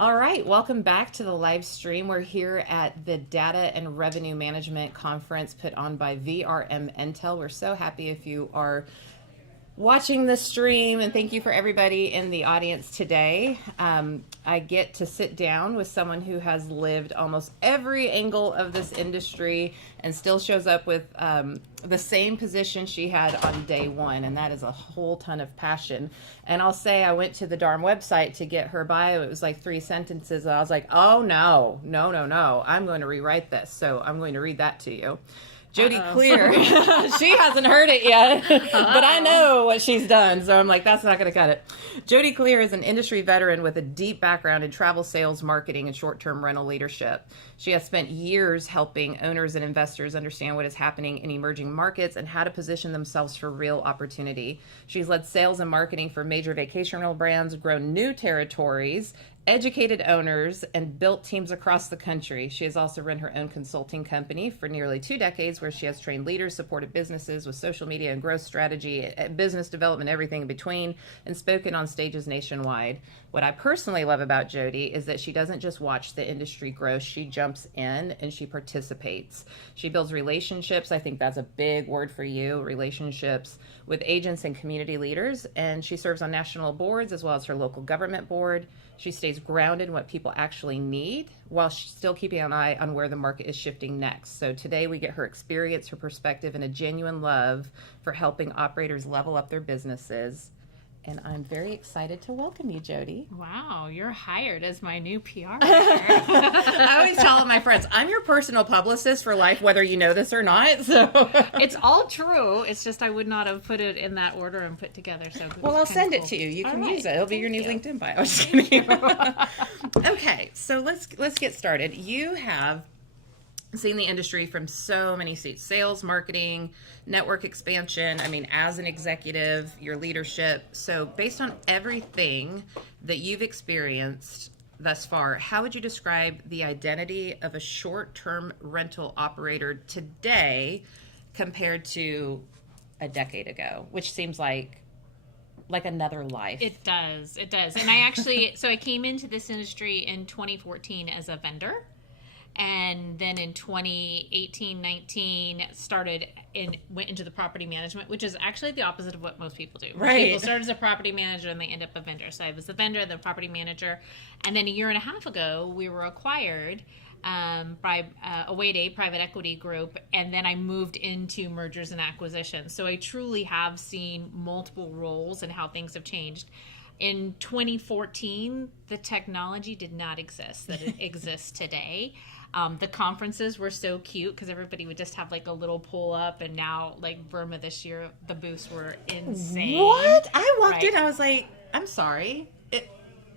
All right, welcome back to the live stream. We're here at the Data and Revenue Management Conference put on by VRM Intel. We're so happy if you are watching the stream, and thank you for everybody in the audience today. I get to sit down with someone who has lived almost every angle of this industry and still shows up with the same position she had on day one, and that is a whole ton of passion. And I'll say I went to the DARM website to get her bio. It was like 3 sentences, and I was like, oh no, I'm going to rewrite this. So I'm going to read that to you. Jodi Cleer. She hasn't heard it yet, but I know what she's done, so I'm like, that's not going to cut it. Jodi Cleer is an industry veteran with a deep background in travel sales, marketing, and short-term rental leadership. She has spent years helping owners and investors understand what is happening in emerging markets and how to position themselves for real opportunity. She's led sales and marketing for major vacation rental brands, grown new territories, educated owners, and built teams across the country. She has also run her own consulting company for nearly 2 decades, where she has trained leaders, supported businesses with social media and growth strategy, business development, everything in between, and spoken on stages nationwide. What I personally love about Jodi is that she doesn't just watch the industry grow, she jumps in and she participates. She builds relationships. I think that's a big word for you, relationships with agents and community leaders, and she serves on national boards as well as her local government board. She stays grounded in what people actually need while still keeping an eye on where the market is shifting next. So today we get her experience, her perspective, and a genuine love for helping operators level up their businesses. And I'm very excited to welcome you, Jodi. Wow, you're hired as my new PR. I always tell my friends, I'm your personal publicist for life, whether you know this or not. So it's all true. It's just I would not have put it in that order and put together. So well, I'll send it to you. You can use it. It'll be your new LinkedIn bio. Just kidding. Okay, so let's get started. You have seen the industry from so many seats: sales, marketing, network expansion. I mean, as an executive, your leadership. So based on everything that you've experienced thus far, how would you describe the identity of a short-term rental operator today compared to a decade ago, which seems like another life? It does. And I actually, so I came into this industry in 2014 as a vendor. And then in 2018-19 went into the property management, which is actually the opposite of what most people do. Most people start as a property manager and they end up a vendor. So I was the vendor, the property manager. And then a year and a half ago, we were acquired by Awayday private equity group. And then I moved into mergers and acquisitions. So I truly have seen multiple roles and how things have changed. In 2014, the technology did not exist that it exists today. The conferences were so cute because everybody would just have like a little pull up, and now like Burma this year, the booths were insane. What? I walked in, I was like, I'm sorry.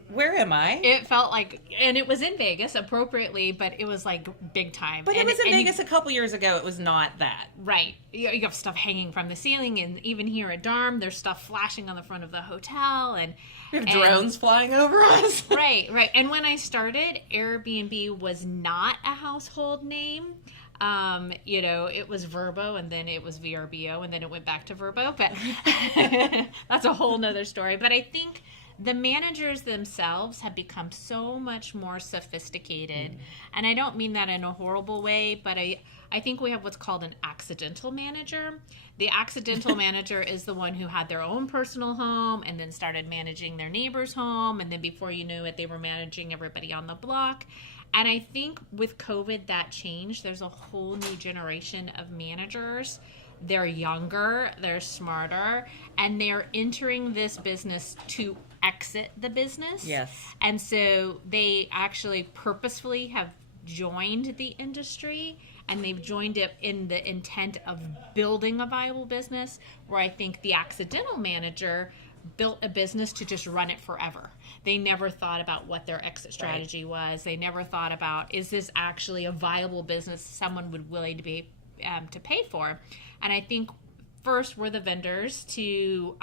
Where am I? It felt like, and it was in Vegas appropriately, but it was like big time. But it was in Vegas a couple years ago. It was not that. Right. You have stuff hanging from the ceiling, and even here at DARM, there's stuff flashing on the front of the hotel, and we have drones flying over us. Right. And when I started, Airbnb was not a household name. It was Vrbo, and then it was VRBO, and then it went back to Vrbo, but that's a whole nother story. But I think the managers themselves have become so much more sophisticated. And I don't mean that in a horrible way, but I think we have what's called an accidental manager. The accidental manager is the one who had their own personal home and then started managing their neighbor's home. And then before you knew it, they were managing everybody on the block. And I think with COVID, that changed. There's a whole new generation of managers. They're younger, they're smarter, and they're entering this business to exit the business. Yes. And so they actually purposefully have joined the industry, and they've joined it in the intent of building a viable business, where I think the accidental manager built a business to just run it forever. They never thought about what their exit strategy was. They never thought about, is this actually a viable business someone would willing to be to pay for? And I think first we're the vendors to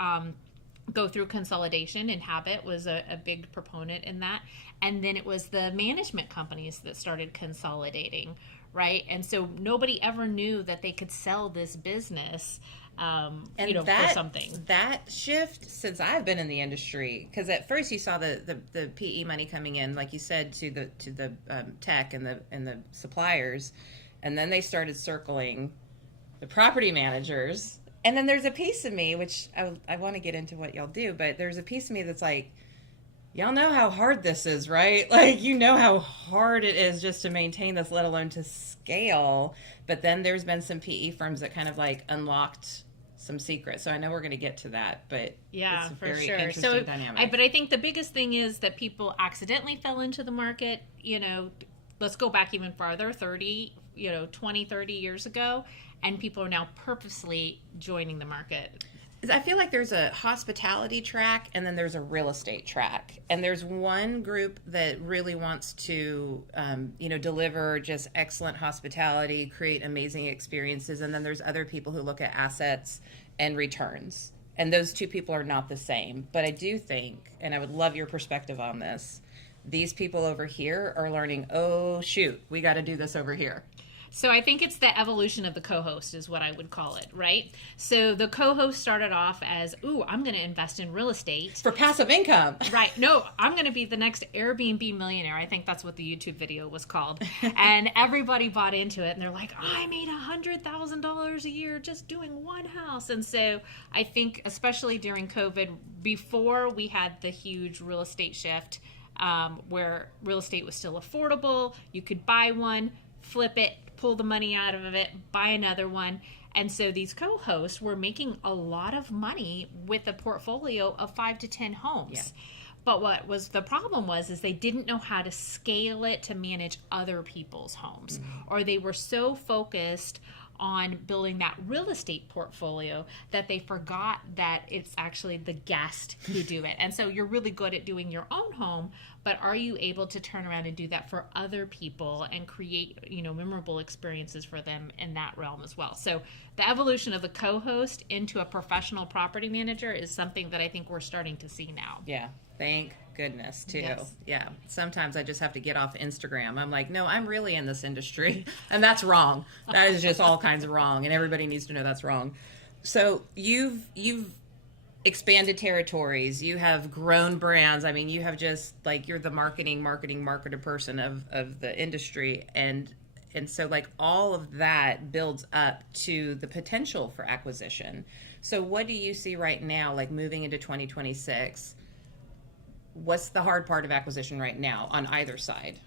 go through consolidation, and Habit was a big proponent in that. And then it was the management companies that started consolidating, right? And so nobody ever knew that they could sell this business, And for something. that shift since I've been in the industry, because at first you saw the PE money coming in, like you said, to the tech and the suppliers, and then they started circling the property managers. And then there's a piece of me, which I want to get into what y'all do, but there's a piece of me that's like, y'all know how hard this is, right? Like, you know how hard it is just to maintain this, let alone to scale. But then there's been some PE firms that kind of like unlocked some secrets. So I know we're going to get to that, but yeah, it's a for very sure. interesting dynamic. But I think the biggest thing is that people accidentally fell into the market. Let's go back even farther, 20, 30 years ago, and people are now purposely joining the market. I feel like there's a hospitality track and then there's a real estate track. And there's one group that really wants to, deliver just excellent hospitality, create amazing experiences. And then there's other people who look at assets and returns. And those two people are not the same. But I do think, and I would love your perspective on this, these people over here are learning, oh, shoot, we got to do this over here. So I think it's the evolution of the co-host is what I would call it, right? So the co-host started off as, ooh, I'm going to invest in real estate. For passive income. Right. No, I'm going to be the next Airbnb millionaire. I think that's what the YouTube video was called. And everybody bought into it. And they're like, I made $100,000 a year just doing one house. And so I think, especially during COVID, before we had the huge real estate shift, where real estate was still affordable, you could buy one, flip it, pull the money out of it, buy another one. And so these co-hosts were making a lot of money with a portfolio of 5 to 10 homes. Yeah. But what was the problem was they didn't know how to scale it to manage other people's homes. Mm-hmm. Or they were so focused on building that real estate portfolio that they forgot that it's actually the guest who do it. And so you're really good at doing your own home, but are you able to turn around and do that for other people and create, memorable experiences for them in that realm as well? So the evolution of the co-host into a professional property manager is something that I think we're starting to see now. Yeah. Thank goodness, too. Yes. Yeah. Sometimes I just have to get off Instagram. I'm like, no, I'm really in this industry. And that's wrong. That is just all kinds of wrong. And everybody needs to know that's wrong. So you've expanded territories. You have grown brands. I mean, you have just like, you're the marketer person of the industry. And so like all of that builds up to the potential for acquisition. So what do you see right now, like moving into 2026? What's the hard part of acquisition right now on either side?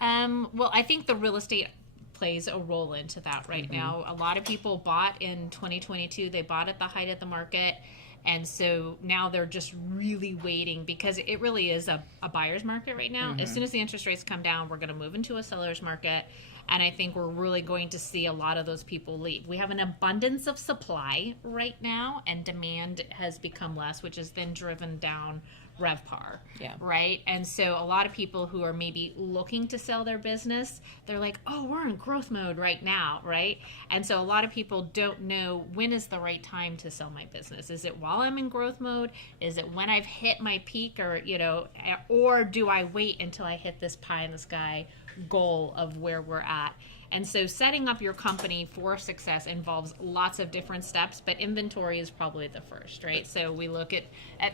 Well, I think the real estate plays a role into that right mm-hmm. now. A lot of people bought in 2022. They bought at the height of the market. And so now they're just really waiting because it really is a buyer's market right now. Mm-hmm. As soon as the interest rates come down, we're going to move into a seller's market. And I think we're really going to see a lot of those people leave. We have an abundance of supply right now, and demand has become less, which has then driven down RevPAR, yeah. right? And so a lot of people who are maybe looking to sell their business, they're like, oh, we're in growth mode right now, right? And so a lot of people don't know when is the right time to sell my business. Is it while I'm in growth mode? Is it when I've hit my peak or do I wait until I hit this pie in the sky goal of where we're at? And so setting up your company for success involves lots of different steps, but inventory is probably the first, right? So we look at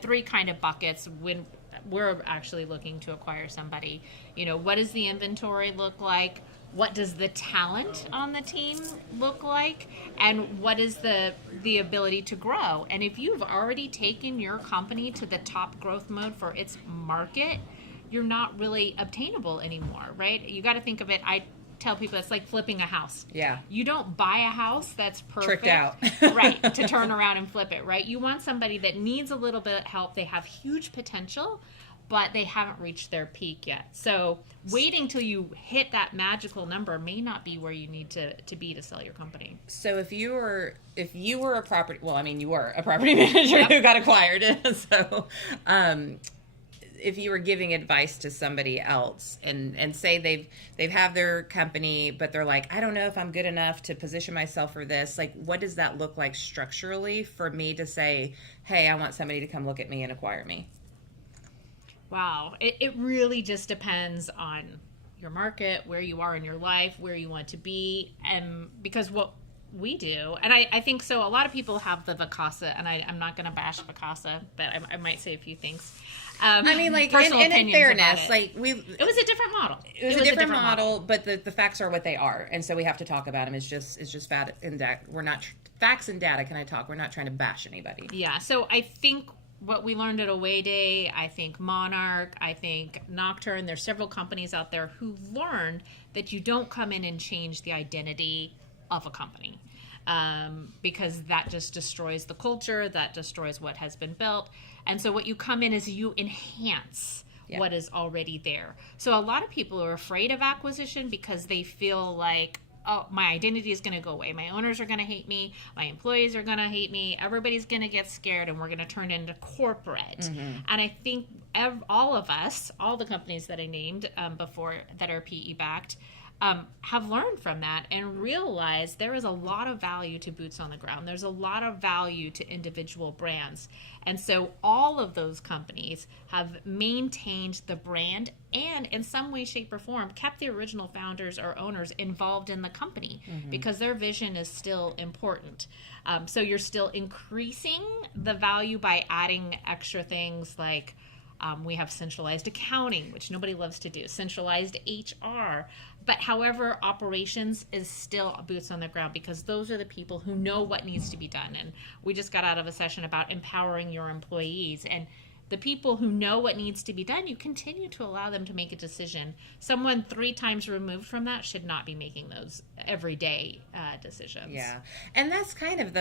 three kind of buckets when we're actually looking to acquire somebody. What does the inventory look like? What does the talent on the team look like? And what is the ability to grow? And if you've already taken your company to the top growth mode for its market, you're not really obtainable anymore, right? You got to think of it. I tell people it's like flipping a house. Yeah. You don't buy a house that's perfect. Tricked out. Right, to turn around and flip it, right? You want somebody that needs a little bit of help. They have huge potential, but they haven't reached their peak yet. So waiting till you hit that magical number may not be where you need to be to sell your company. So if you were a property, well, I mean, you were a property manager yep. who got acquired. So, if you were giving advice to somebody else and say they've have their company, but they're like, I don't know if I'm good enough to position myself for this. Like, what does that look like structurally for me to say, hey, I want somebody to come look at me and acquire me? Wow. It really just depends on your market, where you are in your life, where you want to be. And because what we do, and I think so, a lot of people have the Vacasa, and I'm not going to bash Vacasa, but I might say a few things. I mean, like, personal in opinions fairness, about it. like, It was a different model. It was a different model, but the facts are what they are, and so we have to talk about them. It's just fact and data. We're not facts and data. Can I talk? We're not trying to bash anybody. Yeah. So I think what we learned at Awayday, I think Monarch, I think Nocturne. There's several companies out there who learned that you don't come in and change the identity of a company. Because that just destroys the culture, that destroys what has been built. And so what you come in is you enhance what is already there. So a lot of people are afraid of acquisition because they feel like, oh, my identity is going to go away. My owners are going to hate me. My employees are going to hate me. Everybody's going to get scared, and we're going to turn into corporate. Mm-hmm. And I think all of us, all the companies that I named before that are PE backed, have learned from that and realized there is a lot of value to boots on the ground. There's a lot of value to individual brands. And so all of those companies have maintained the brand and in some way, shape, or form kept the original founders or owners involved in the company because their vision is still important. So you're still increasing the value by adding extra things like we have centralized accounting, which nobody loves to do, centralized HR. But however, operations is still boots on the ground because those are the people who know what needs to be done. And we just got out of a session about empowering your employees. And the people who know what needs to be done, you continue to allow them to make a decision. Someone 3 times removed from that should not be making those everyday decisions. Yeah. And that's kind of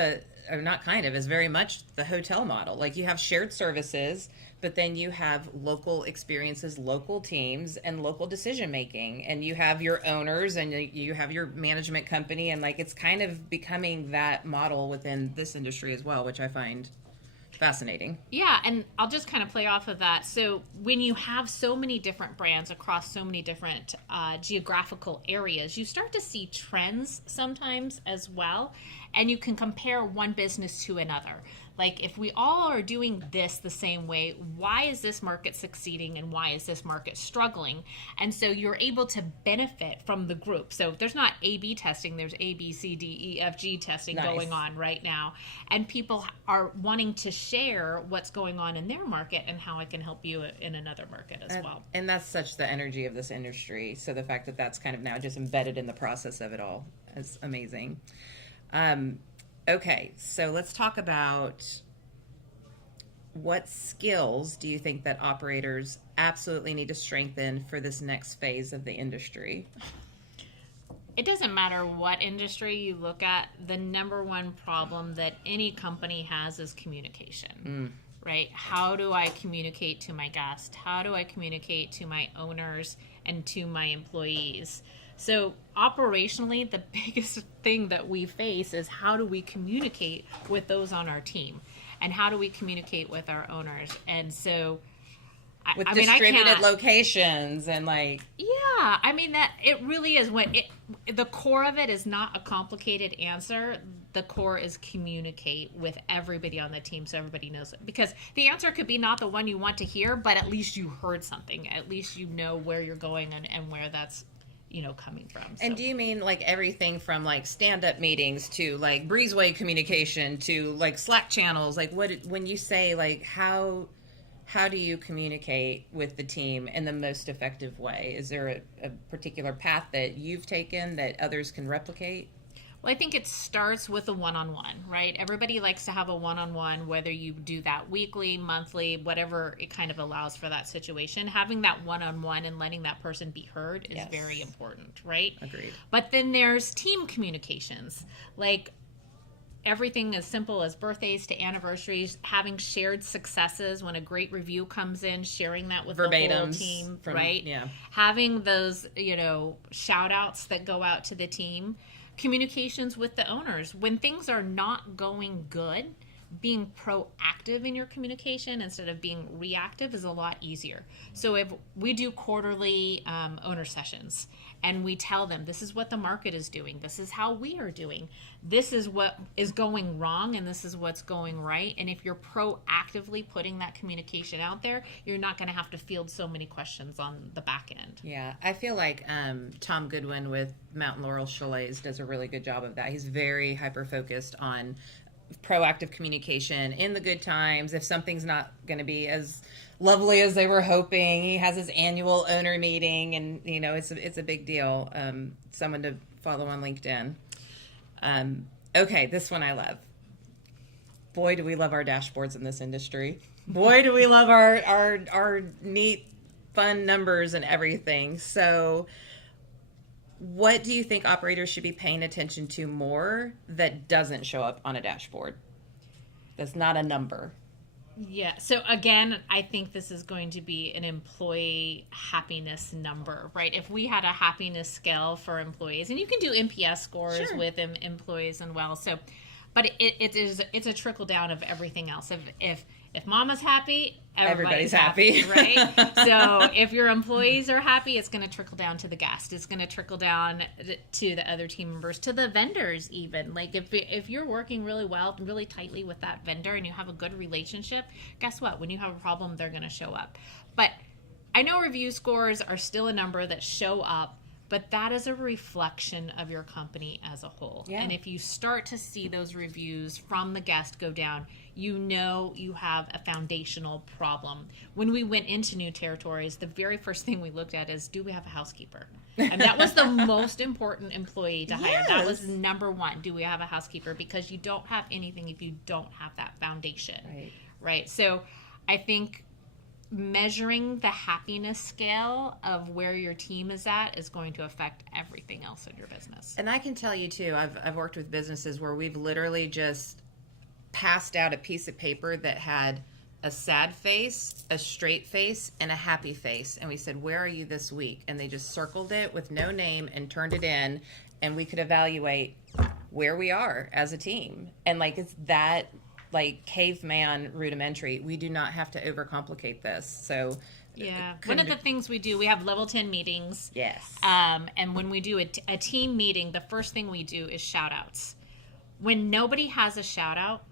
is very much the hotel model. Like you have shared services, but then you have local experiences, local teams, and local decision making. And you have your owners and you have your management company. And like it's kind of becoming that model within this industry as well, which I find fascinating. Yeah, and I'll just kind of play off of that. So when you have so many different brands across so many different geographical areas, you start to see trends sometimes as well, and you can compare one business to another. Like if we all are doing this the same way, why is this market succeeding and why is this market struggling? And so you're able to benefit from the group. So there's not A/B testing, there's A, B, C, D, E, F, G testing going on right now. And people are wanting to share what's going on in their market and how I can help you in another market as well. And that's such the energy of this industry. So the fact that that's kind of now just embedded in the process of it all is amazing. Okay, so let's talk about what skills do you think that operators absolutely need to strengthen for this next phase of the industry? It doesn't matter what industry you look at, the number one problem that any company has is communication, right? How do I communicate to my guests? How do I communicate to my owners and to my employees? So operationally, the biggest thing that we face is how do we communicate with those on our team? And how do we communicate with our owners? And so, with distributed locations and like... Yeah, I mean, that it really is the core of it is not a complicated answer. The core is communicate with everybody on the team so everybody knows it. Because the answer could be not the one you want to hear, but at least you heard something. At least you know where you're going and where that's coming from. So. And do you mean like everything from like stand-up meetings to like breezeway communication to like Slack channels? Like when you say like how do you communicate with the team in the most effective way? Is there a particular path that you've taken that others can replicate? Well, I think it starts with a one-on-one, right? Everybody likes to have a one-on-one, whether you do that weekly, monthly, whatever it kind of allows for that situation. Having that one-on-one and letting that person be heard is very important, right? Agreed. But then there's team communications, like everything as simple as birthdays to anniversaries, having shared successes when a great review comes in, sharing that with the whole team, right? Yeah. Having those, shout-outs that go out to the team. Communications with the owners. When things are not going good, being proactive in your communication instead of being reactive is a lot easier. So if we do quarterly owner sessions and we tell them, this is what the market is doing, this is how we are doing, this is what is going wrong, and this is what's going right. And if you're proactively putting that communication out there, you're not going to have to field so many questions on the back end. Yeah, I feel like Tom Goodwin with Mountain Laurel Chalets does a really good job of that. He's very hyper-focused on proactive communication in the good times. If something's not going to be as lovely as they were hoping, he has his annual owner meeting, and you know it's a big deal. Someone to follow on LinkedIn. Okay, this one I love. Boy, do we love our dashboards in this industry. Boy, do we love our neat, fun numbers and everything. So what do you think operators should be paying attention to more that doesn't show up on a dashboard? That's not a number. Yeah. So again, I think this is going to be an employee happiness number, right? If we had a happiness scale for employees, and you can do NPS scores with employees and well. So, but it's a trickle down of everything else. If mama's happy, everybody's happy, right? So if your employees are happy, it's going to trickle down to the guest. It's going to trickle down to the other team members, to the vendors even. Like if you're working really well, really tightly with that vendor and you have a good relationship, guess what? When you have a problem, they're going to show up. But I know review scores are still a number that show up, but that is a reflection of your company as a whole. Yeah. And if you start to see those reviews from the guest go down, you know you have a foundational problem. When we went into new territories, the very first thing we looked at is, do we have a housekeeper? And that was the most important employee to hire. Yes. That was number one. Do we have a housekeeper? Because you don't have anything if you don't have that foundation. Right? So I think measuring the happiness scale of where your team is at is going to affect everything else in your business. And I can tell you too, I've worked with businesses where we've literally just passed out a piece of paper that had a sad face, a straight face, and a happy face. And we said, where are you this week? And they just circled it with no name and turned it in, and we could evaluate where we are as a team. And like, it's that like caveman rudimentary. We do not have to overcomplicate this. So yeah, one of the things we do, we have level 10 meetings. Yes. And when we do a team meeting, the first thing we do is shout outs. When nobody has a shout out,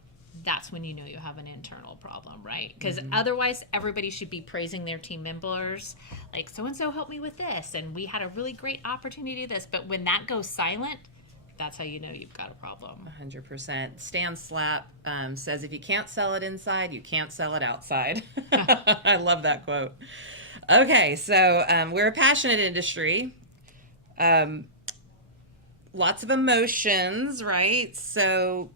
that's when you know you have an internal problem, right? Because otherwise everybody should be praising their team members, like so-and-so helped me with this, and we had a really great opportunity to do this. But when that goes silent, that's how you know you've got a problem. 100%. Stan Slap says, if you can't sell it inside, you can't sell it outside. I love that quote. Okay, so we're a passionate industry. Lots of emotions, right? So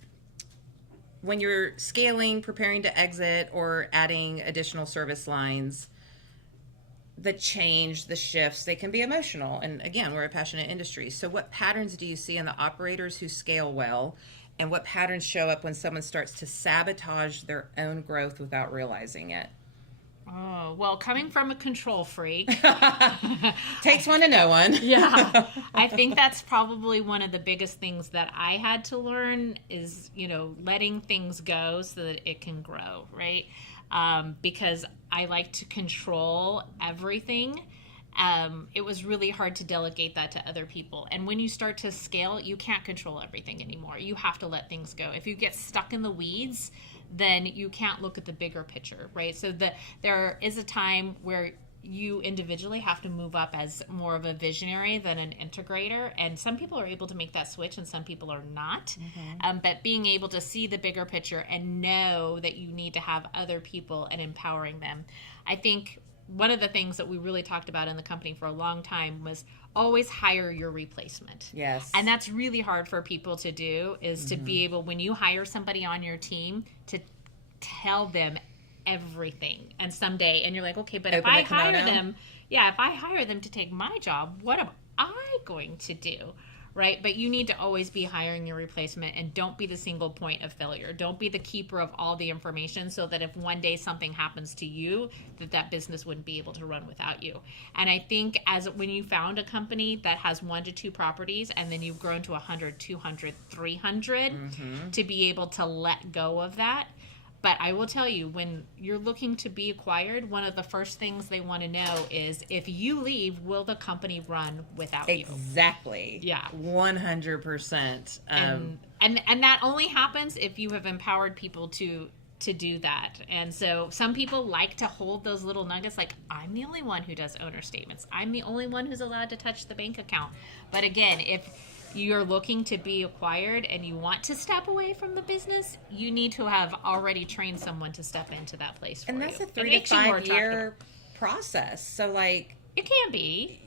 when you're scaling, preparing to exit, or adding additional service lines, the change, the shifts, they can be emotional. And again, we're a passionate industry. So what patterns do you see in the operators who scale well, and what patterns show up when someone starts to sabotage their own growth without realizing it? Oh, well, coming from a control freak. Takes one to know one. Yeah. I think that's probably one of the biggest things that I had to learn is, letting things go so that it can grow, right? Because I like to control everything. It was really hard to delegate that to other people. And when you start to scale, you can't control everything anymore. You have to let things go. If you get stuck in the weeds, then you can't look at the bigger picture, right? So there is a time where you individually have to move up as more of a visionary than an integrator. And some people are able to make that switch and some people are not. But being able to see the bigger picture and know that you need to have other people and empowering them. I think one of the things that we really talked about in the company for a long time was always hire your replacement. Yes. And that's really hard for people to do, is to be able, when you hire somebody on your team, to tell them everything. And someday, and you're like, okay, but if I hire them to take my job, what am I going to do? right? But you need to always be hiring your replacement, and don't be the single point of failure. Don't be the keeper of all the information, so that if one day something happens to you, that business wouldn't be able to run without you. And I think when you found a company that has 1 to 2 properties, and then you've grown to 100, 200, 300, to be able to let go of that. But I will tell you, when you're looking to be acquired, one of the first things they want to know is, if you leave, will the company run without you? Exactly. Yeah. 100%. And that only happens if you have empowered people to do that. And so some people like to hold those little nuggets, like, I'm the only one who does owner statements. I'm the only one who's allowed to touch the bank account. But again, if you're looking to be acquired and you want to step away from the business, you need to have already trained someone to step into that place for you. And that's a 3 to 5 year process. So, like, it can be.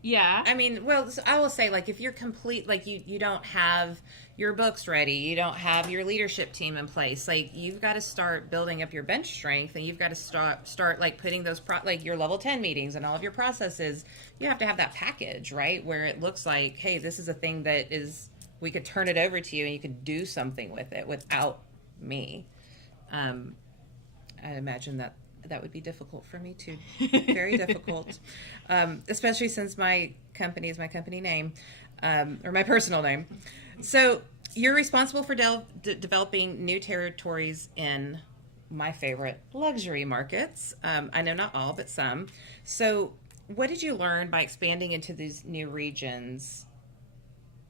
Yeah. I mean, well, I will say, like, if you're complete, like, you don't have your books ready, you don't have your leadership team in place, like, you've got to start building up your bench strength, and you've got to start like putting those like your level 10 meetings and all of your processes. You have to have that package, right, where it looks like, hey, this is a thing that is, we could turn it over to you and you could do something with it without me. I imagine that would be difficult for me too. Very difficult. Especially since my company is my company name, or my personal name. So you're responsible for developing new territories in my favorite luxury markets. I know not all, but some. So what did you learn by expanding into these new regions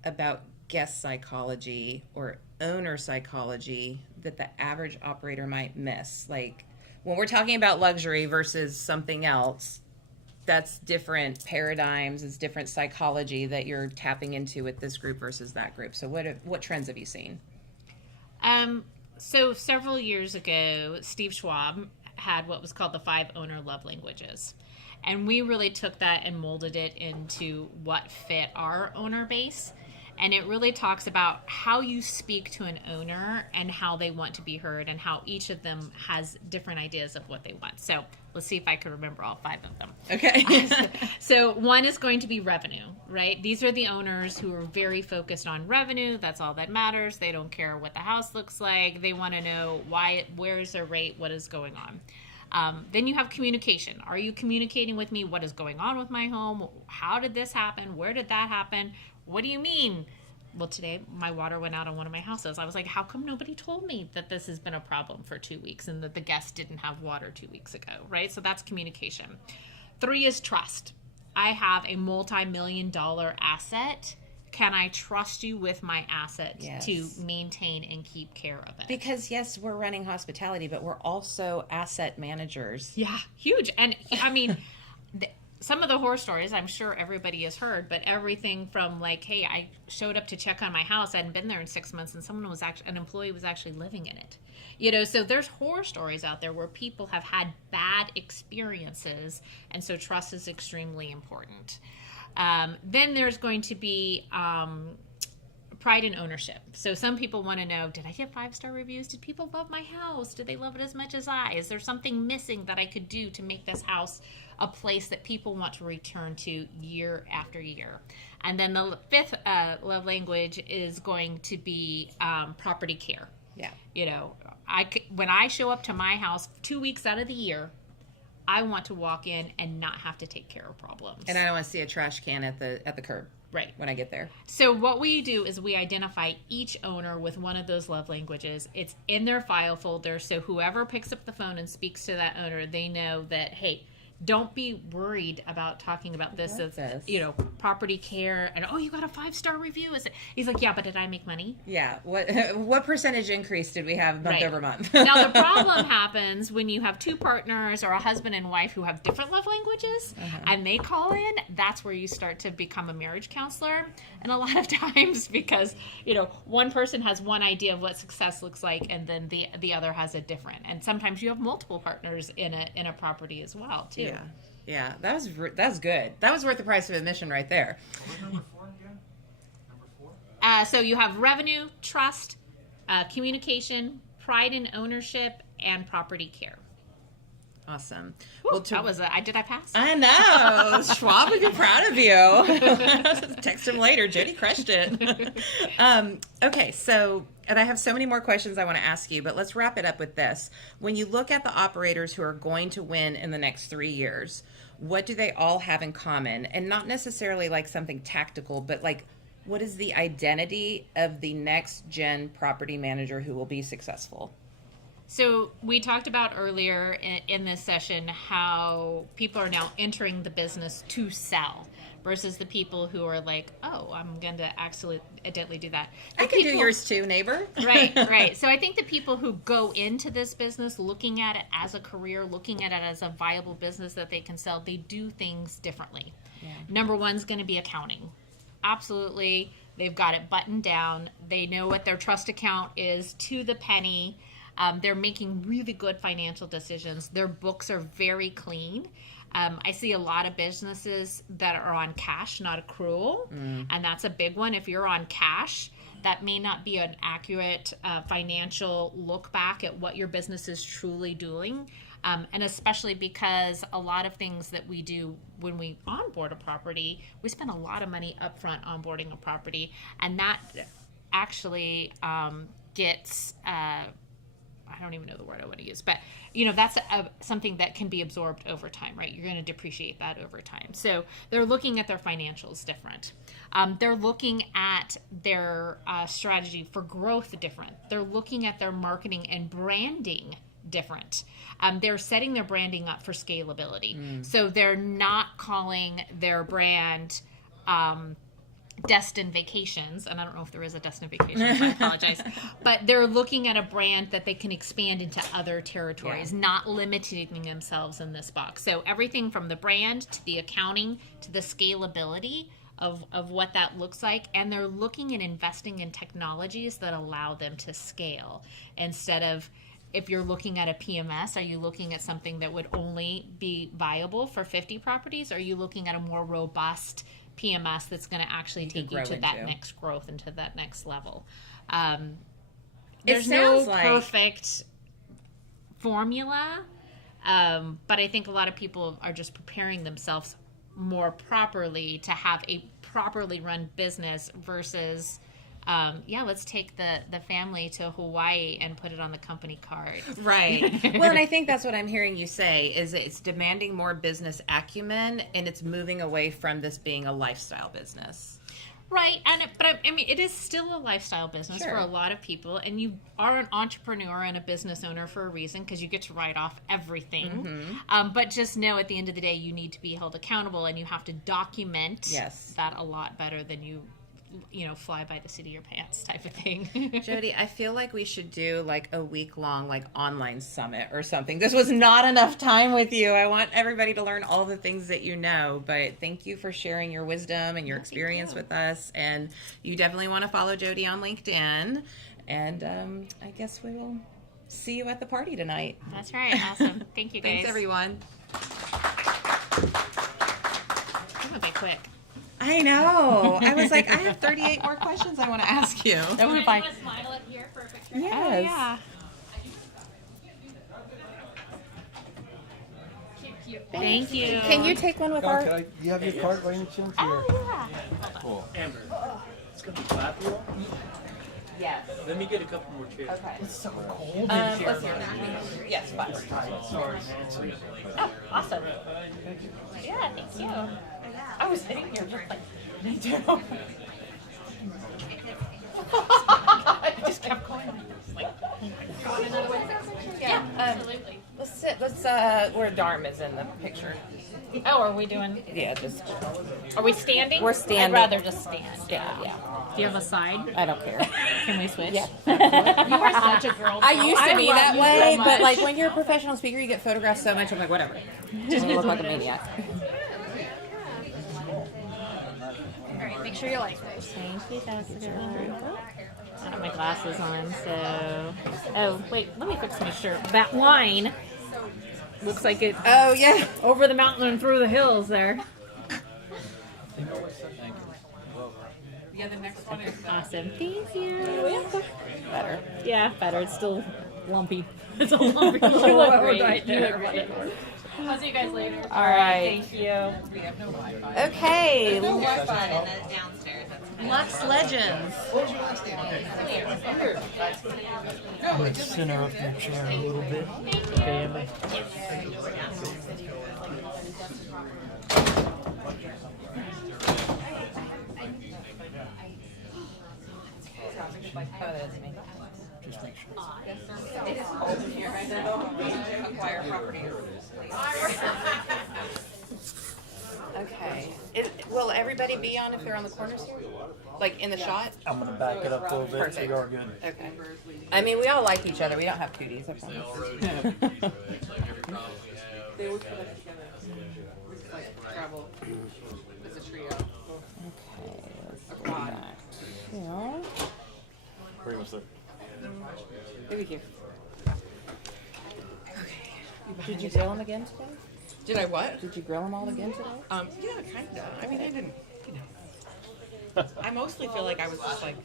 about guest psychology or owner psychology that the average operator might miss? Like, when we're talking about luxury versus something else, that's different paradigms, it's different psychology that you're tapping into with this group versus that group. So what trends have you seen? So several years ago, Steve Schwab had what was called the 5 owner love languages. And we really took that and molded it into what fit our owner base. And it really talks about how you speak to an owner and how they want to be heard, and how each of them has different ideas of what they want. So let's see if I can remember all 5 of them. Okay. So one is going to be revenue, right? These are the owners who are very focused on revenue. That's all that matters. They don't care what the house looks like. They want to know where is their rate, what is going on. Then you have communication. Are you communicating with me? What is going on with my home? How did this happen? Where did that happen? What do you mean? Well, today my water went out on one of my houses. I was like, how come nobody told me that this has been a problem for 2 weeks and that the guest didn't have water 2 weeks ago, right? So that's communication. 3 is trust. I have a multi-million-dollar asset. Can I trust you with my asset to maintain and keep care of it? Because, yes, we're running hospitality, but we're also asset managers. Yeah, huge. And, I mean... some of the horror stories I'm sure everybody has heard, but everything from like, hey, I showed up to check on my house. I hadn't been there in 6 months, and an employee was actually living in it. You know, so there's horror stories out there where people have had bad experiences, and so trust is extremely important. Then there's going to be pride and ownership. So some people want to know, did I get 5-star reviews? Did people love my house? Did they love it as much as I? Is there something missing that I could do to make this house a place that people want to return to year after year? And then the 5th love language is going to be property care. Yeah. You know, when I show up to my house 2 weeks out of the year, I want to walk in and not have to take care of problems. And I don't want to see a trash can at the curb. Right. When I get there. So what we do is we identify each owner with one of those love languages. It's in their file folder, so whoever picks up the phone and speaks to that owner, they know that, hey, don't be worried about talking about this as, you know, property care, and you got a 5-star review. He's like, yeah, but did I make money? Yeah. What percentage increase did we have month over month? Now the problem happens when you have 2 partners or a husband and wife who have different love languages, and they call in. That's where you start to become a marriage counselor. And a lot of times, because you know, one person has one idea of what success looks like, and then the other has a different. And sometimes you have multiple partners in a property as well too. Yeah, that was good. That was worth the price of admission right there. What was number 4 again? Number 4? So you have revenue, trust, communication, pride and ownership, and property care. Awesome. Well, that was did I pass? I know. Schwab would be proud of you. Text him later. Jodi crushed it. Okay, so, and I have so many more questions I want to ask you, but let's wrap it up with this. When you look at the operators who are going to win in the next 3 years, what do they all have in common? And not necessarily like something tactical, but like, what is the identity of the next gen property manager who will be successful? So we talked about earlier in this session how people are now entering the business to sell versus the people who are like, oh, I'm going to accidentally do that. I can do yours too, neighbor. Right. So I think the people who go into this business looking at it as a career, looking at it as a viable business that they can sell, they do things differently. Yeah. Number one is going to be accounting. Absolutely. They've got it buttoned down. They know what their trust account is to the penny. They're making really good financial decisions. Their books are very clean. I see a lot of businesses that are on cash, not accrual, and that's a big one. If you're on cash, that may not be an accurate financial look back at what your business is truly doing, and especially because a lot of things that we do when we onboard a property, we spend a lot of money upfront onboarding a property, and that actually gets... I don't even know the word I want to use, but that's something that can be absorbed over time, right? You're going to depreciate that over time. So they're looking at their financials different. They're looking at their strategy for growth different. They're looking at their marketing and branding different. They're setting their branding up for scalability. So they're not calling their brand Destined Vacations, and I don't know if there is a Destined Vacations, I apologize, but they're looking at a brand that they can expand into other territories, not limiting themselves in this box. So everything from the brand to the accounting to the scalability of what that looks like, and they're looking and investing in technologies that allow them to scale. Instead of, if you're looking at a PMS, are you looking at something that would only be viable for 50 properties? Or are you looking at a more robust PMS that's going to actually take you to that next growth and to that next level? There's no perfect formula, but I think a lot of people are just preparing themselves more properly to have a properly run business versus let's take the family to Hawaii and put it on the company card. Right. Well, and I think that's what I'm hearing you say, is it's demanding more business acumen, and it's moving away from this being a lifestyle business. Right. But I mean, it is still a lifestyle business for a lot of people, and you are an entrepreneur and a business owner for a reason, because you get to write off everything. But just know at the end of the day, you need to be held accountable, and you have to document that a lot better than you fly by the seat of your pants type of thing. Jodi, I feel like we should do like a week-long like online summit or something. This was not enough time with you. I want everybody to learn all the things that you know, but thank you for sharing your wisdom and your experience with us. And you definitely want to follow Jodi on LinkedIn. And I guess we will see you at the party tonight. That's right. Awesome. Thank you, guys. Thanks, everyone. I'm going to be quick. I know. I was like, I have 38 more questions I want to ask you. That would be fine. Smile up here for a picture. Yes. Oh, yeah. Thank you. Can you take one with our... Do you have your card by any chance? Oh, yeah. Cool. Amber, it's going to be flat for you? Yes. Let me get a couple more chairs. Okay. It's so cold in Let's here. hear that. Yes, fine. Sorry. Oh, awesome. Yeah, thank you. I was sitting here just like, me too. I just kept going. Yeah, absolutely. Let's sit. Where DARM is in the picture. Oh, are we doing? Yeah, just. Are we standing? We're standing. I'd rather just stand. Yeah. Do you have a side? I don't care. Can we switch? Yeah. You are such a girl. I used to be that way, so but like when you're a professional speaker, you get photographed so much. I'm like, whatever. Just look like a maniac. Alright, make sure you like those. Thank you, Jessica. I have my glasses on, so... Oh, wait, let me fix my shirt. That line looks like it's over the mountain and through the hills there. Yeah, the next one is awesome. Thank you. better. Yeah, better. It's still lumpy. It's a lumpy road right there. I'll see you guys later. All right. Thank you. Okay. Downstairs. Lux Legends. I'm going to center up your chair a little bit. Okay, Emma? Just make sure. It is cold in here. I know. Acquire property. Okay. Will everybody be on if they're on the corners here? Like in the shot? I'm going to back it up a little bit so Perfect. you're good. Okay. I mean, we all like each other. We don't have cooties, I promise. They always put us together. It's like travel as a trio. Okay. A quad. Yeah. Pretty much there. Over here. Did you grill them again today? Did I what? Did you grill them all again today? Yeah, kinda. I mean, I didn't, I mostly feel like I was just like,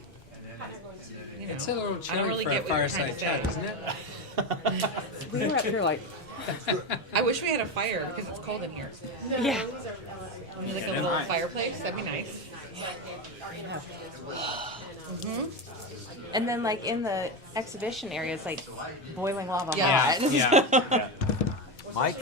It's a little I don't chilly really for a get what you're trying fireside to chat, say. isn't it? We were up here like, I wish we had a fire because it's cold in here. yeah. Like a little fireplace, that'd be nice. And then like in the exhibition area, it's like boiling lava Yeah. hot. Yeah. Mike,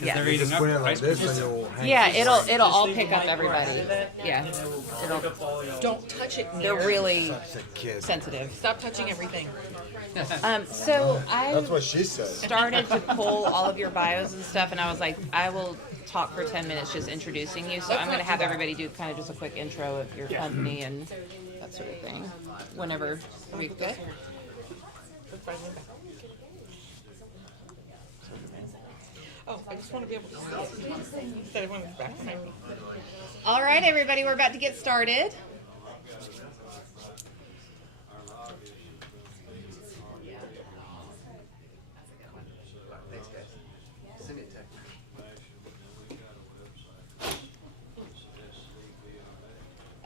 Yeah. They're eating just put it up like ice this cream. and you'll hang Yeah, it. it'll all leave pick the up mic everybody. right at it, Yeah. and then we'll It'll- pick up all y'all. Don't touch it They're near. really Such a kid. sensitive. Stop touching everything. So I That's what she said. started to pull all of your bios and stuff, and I was like, I will talk for 10 minutes just introducing you. So I'm going to have everybody do kind of just a quick intro of your company and that sort of thing. Whenever we good. That's fine. Oh, I just want to be able to see it instead of when it's back behind me. All right, everybody, we're about to get started.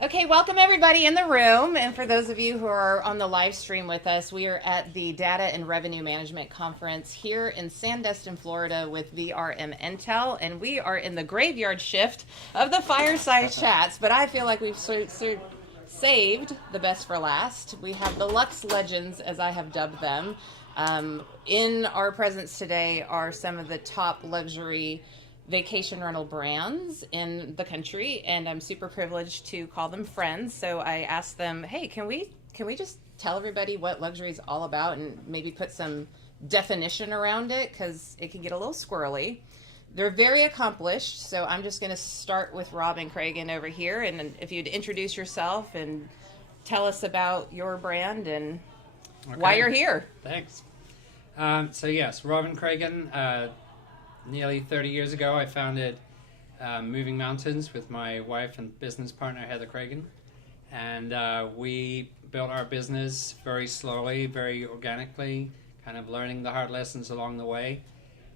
Okay, welcome everybody in the room. And for those of you who are on the live stream with us, we are at the Data and Revenue Management Conference here in Sandestin, Florida with VRM Intel. And we are in the graveyard shift of the Fireside Chats, but I feel like we've saved the best for last. We have the Lux Legends, as I have dubbed them. In our presence today are some of the top luxury vacation rental brands in the country, and I'm super privileged to call them friends. So I asked them, hey, can we just tell everybody what luxury is all about and maybe put some definition around it, because it can get a little squirrely. They're very accomplished, so I'm just going to start with Rob and Cragen over here, and if you'd introduce yourself and tell us about your brand and why you're here. Thanks. So yes, Robin Cragen. Nearly 30 years ago, I founded Moving Mountains with my wife and business partner, Heather Cragen. And we built our business very slowly, very organically, kind of learning the hard lessons along the way.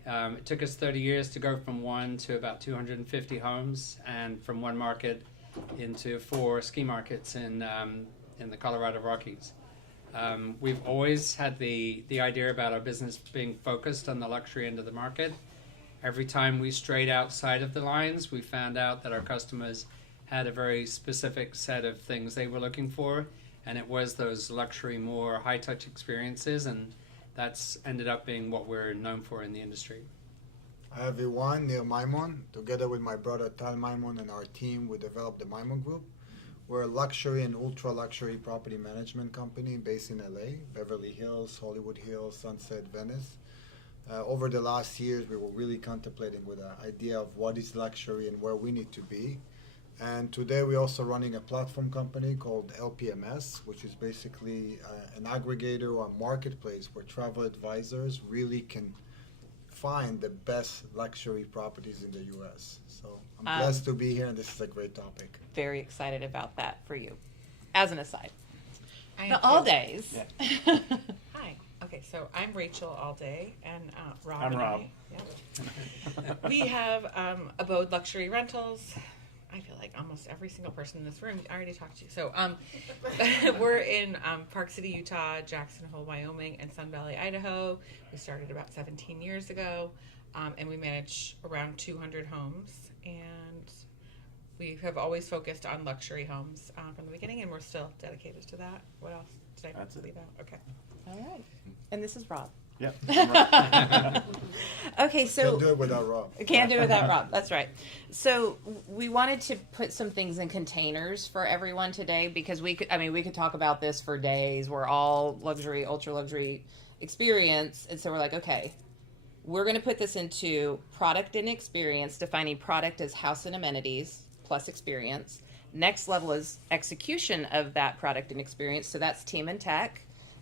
It took us 30 years to go from one to about 250 homes, and from one market into 4 ski markets in the Colorado Rockies. We've always had the idea about our business being focused on the luxury end of the market. Every time we strayed outside of the lines, we found out that our customers had a very specific set of things they were looking for, and it was those luxury, more high-touch experiences, and that's ended up being what we're known for in the industry. Hi everyone, Neil Maimon. Together with my brother Tal Maimon and our team, we developed the Maimon Group. We're a luxury and ultra-luxury property management company based in LA, Beverly Hills, Hollywood Hills, Sunset, Venice. Over the last years, we were really contemplating with an idea of what is luxury and where we need to be. And today we're also running a platform company called LPMS, which is basically an aggregator or marketplace where travel advisors really can find the best luxury properties in the U.S. So I'm blessed to be here, and this is a great topic. Very excited about that for you. As an aside. I The am all too. days. Hi. Okay, so I'm Rachel Allday, and Rob. I'm and Rob. I, yeah. We have Abode Luxury Rentals. I feel like almost every single person in this room I already talked to. So we're in Park City, Utah, Jackson Hole, Wyoming, and Sun Valley, Idaho. We started about 17 years ago, and we manage around 200 homes. And we have always focused on luxury homes from the beginning, and we're still dedicated to that. What else did I leave out? Okay. All right. And this is Rob. Yep. Okay, so Can't do it without Rob. can't do it without Rob. That's right. So we wanted to put some things in containers for everyone today because we could talk about this for days. We're all luxury, ultra luxury experience, and so we're like, okay, we're going to put this into product and experience, defining product as house and amenities plus experience. Next level is execution of that product and experience. So that's team and tech.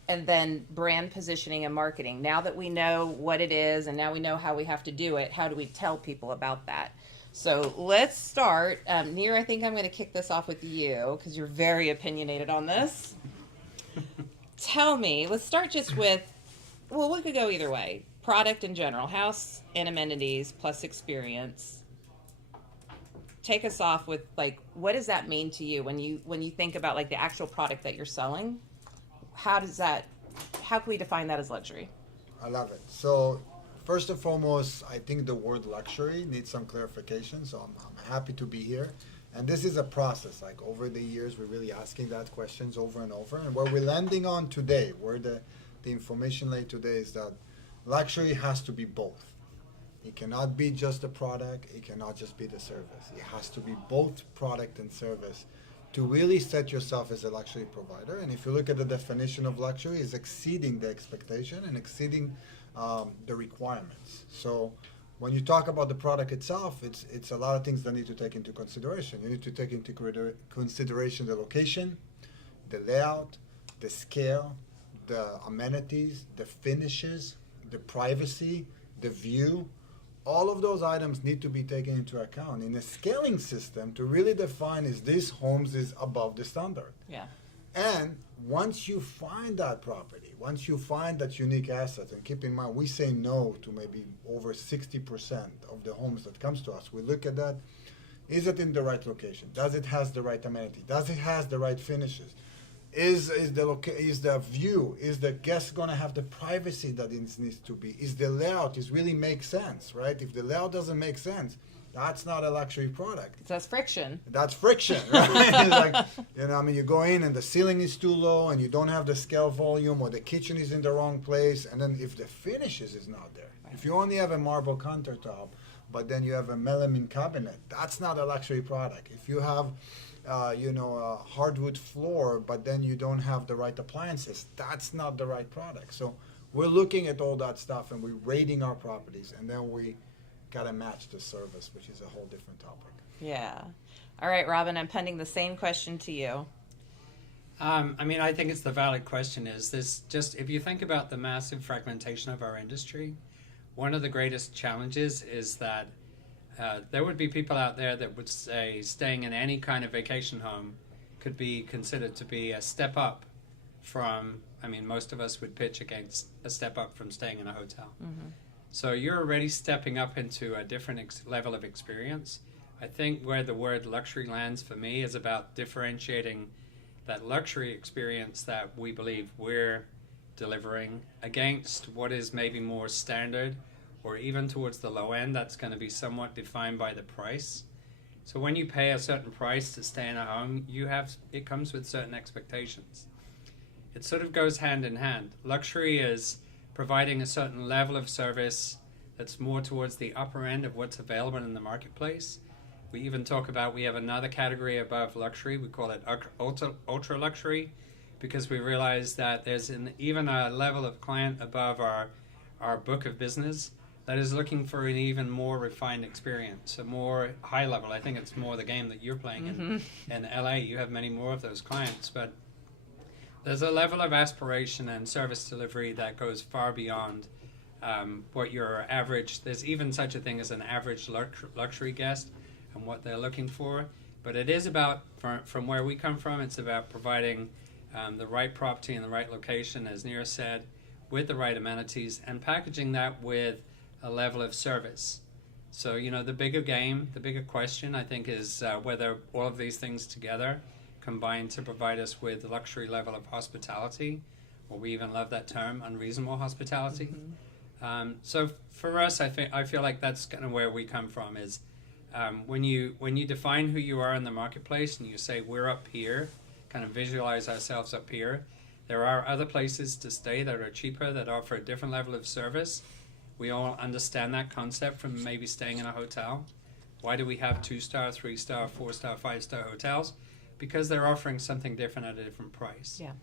And then brand positioning and marketing. Now that we know what it is and now we know how we have to do it, how do we tell people about that? So let's start. Neer, I think I'm going to kick this off with you because you're very opinionated on this. Tell me, let's start just with, well, we could go either way. Product in general, house and amenities plus experience. Take us off with, like, what does that mean to you when you think about, like, the actual product that you're selling? How can we define that as luxury? I love it. So first and foremost, I think the word luxury needs some clarification. So I'm happy to be here. And this is a process. Like over the years, we're really asking that questions over and over. And where we're landing on today, where the information lay today is that luxury has to be both. It cannot be just a product. It cannot just be the service. It has to be both product and service to really set yourself as a luxury provider. And if you look at the definition of luxury, is exceeding the expectation and exceeding the requirements. So when you talk about the product itself, it's a lot of things that need to take into consideration. You need to take into consideration the location, the layout, the scale, the amenities, the finishes, the privacy, the view. All of those items need to be taken into account in a scaling system to really define is this homes is above the standard. Yeah. And once you find that property, once you find that unique asset, and keep in mind, we say no to maybe over 60% of the homes that comes to us. We look at that. Is it in the right location? Does it has the right amenity? Does it has the right finishes? Is the view, is the guest going to have the privacy that it needs to be? Is the layout, is really make sense, right? If the layout doesn't make sense, that's not a luxury product. That's friction. That's friction, right? It's like, you go in and the ceiling is too low and you don't have the scale volume or the kitchen is in the wrong place. And then if the finishes is not there, if you only have a marble countertop, but then you have a melamine cabinet, that's not a luxury product. If you have a hardwood floor, but then you don't have the right appliances, that's not the right product. So we're looking at all that stuff and we're rating our properties, and then we got to match the service, which is a whole different topic. Yeah. All right, Robin, I'm punting the same question to you. I think it's the valid question. Is this just, if you think about the massive fragmentation of our industry, one of the greatest challenges is that there would be people out there that would say staying in any kind of vacation home could be considered to be a step up from, most of us would pitch against a step up from staying in a hotel. Mm-hmm. So you're already stepping up into a different level of experience. I think where the word luxury lands for me is about differentiating that luxury experience that we believe we're delivering against what is maybe more standard, or even towards the low end, that's going to be somewhat defined by the price. So when you pay a certain price to stay in a home, it comes with certain expectations. It sort of goes hand in hand. Luxury is providing a certain level of service that's more towards the upper end of what's available in the marketplace. We even talk about, we have another category above luxury. We call it ultra luxury, because we realize that there's even a level of client above our book of business that is looking for an even more refined experience, a more high level. I think it's more the game that you're playing in LA. You have many more of those clients, but there's a level of aspiration and service delivery that goes far beyond what your average, there's even such a thing as an average luxury guest and what they're looking for. But it is about, from where we come from, it's about providing the right property in the right location, as Neer said, with the right amenities, and packaging that with a level of service So, the bigger game, the bigger question, I think, is whether all of these things together combine to provide us with a luxury level of hospitality, or we even love that term, unreasonable hospitality. So for us, I feel like that's kind of where we come from, is when you define who you are in the marketplace and you say we're up here, kind of visualize ourselves up here, there are other places to stay that are cheaper, that offer a different level of service. We all understand that concept from maybe staying in a hotel. Why do we have 2-star, 3-star, 4-star, 5-star hotels? Because they're offering something different at a different price. Yeah.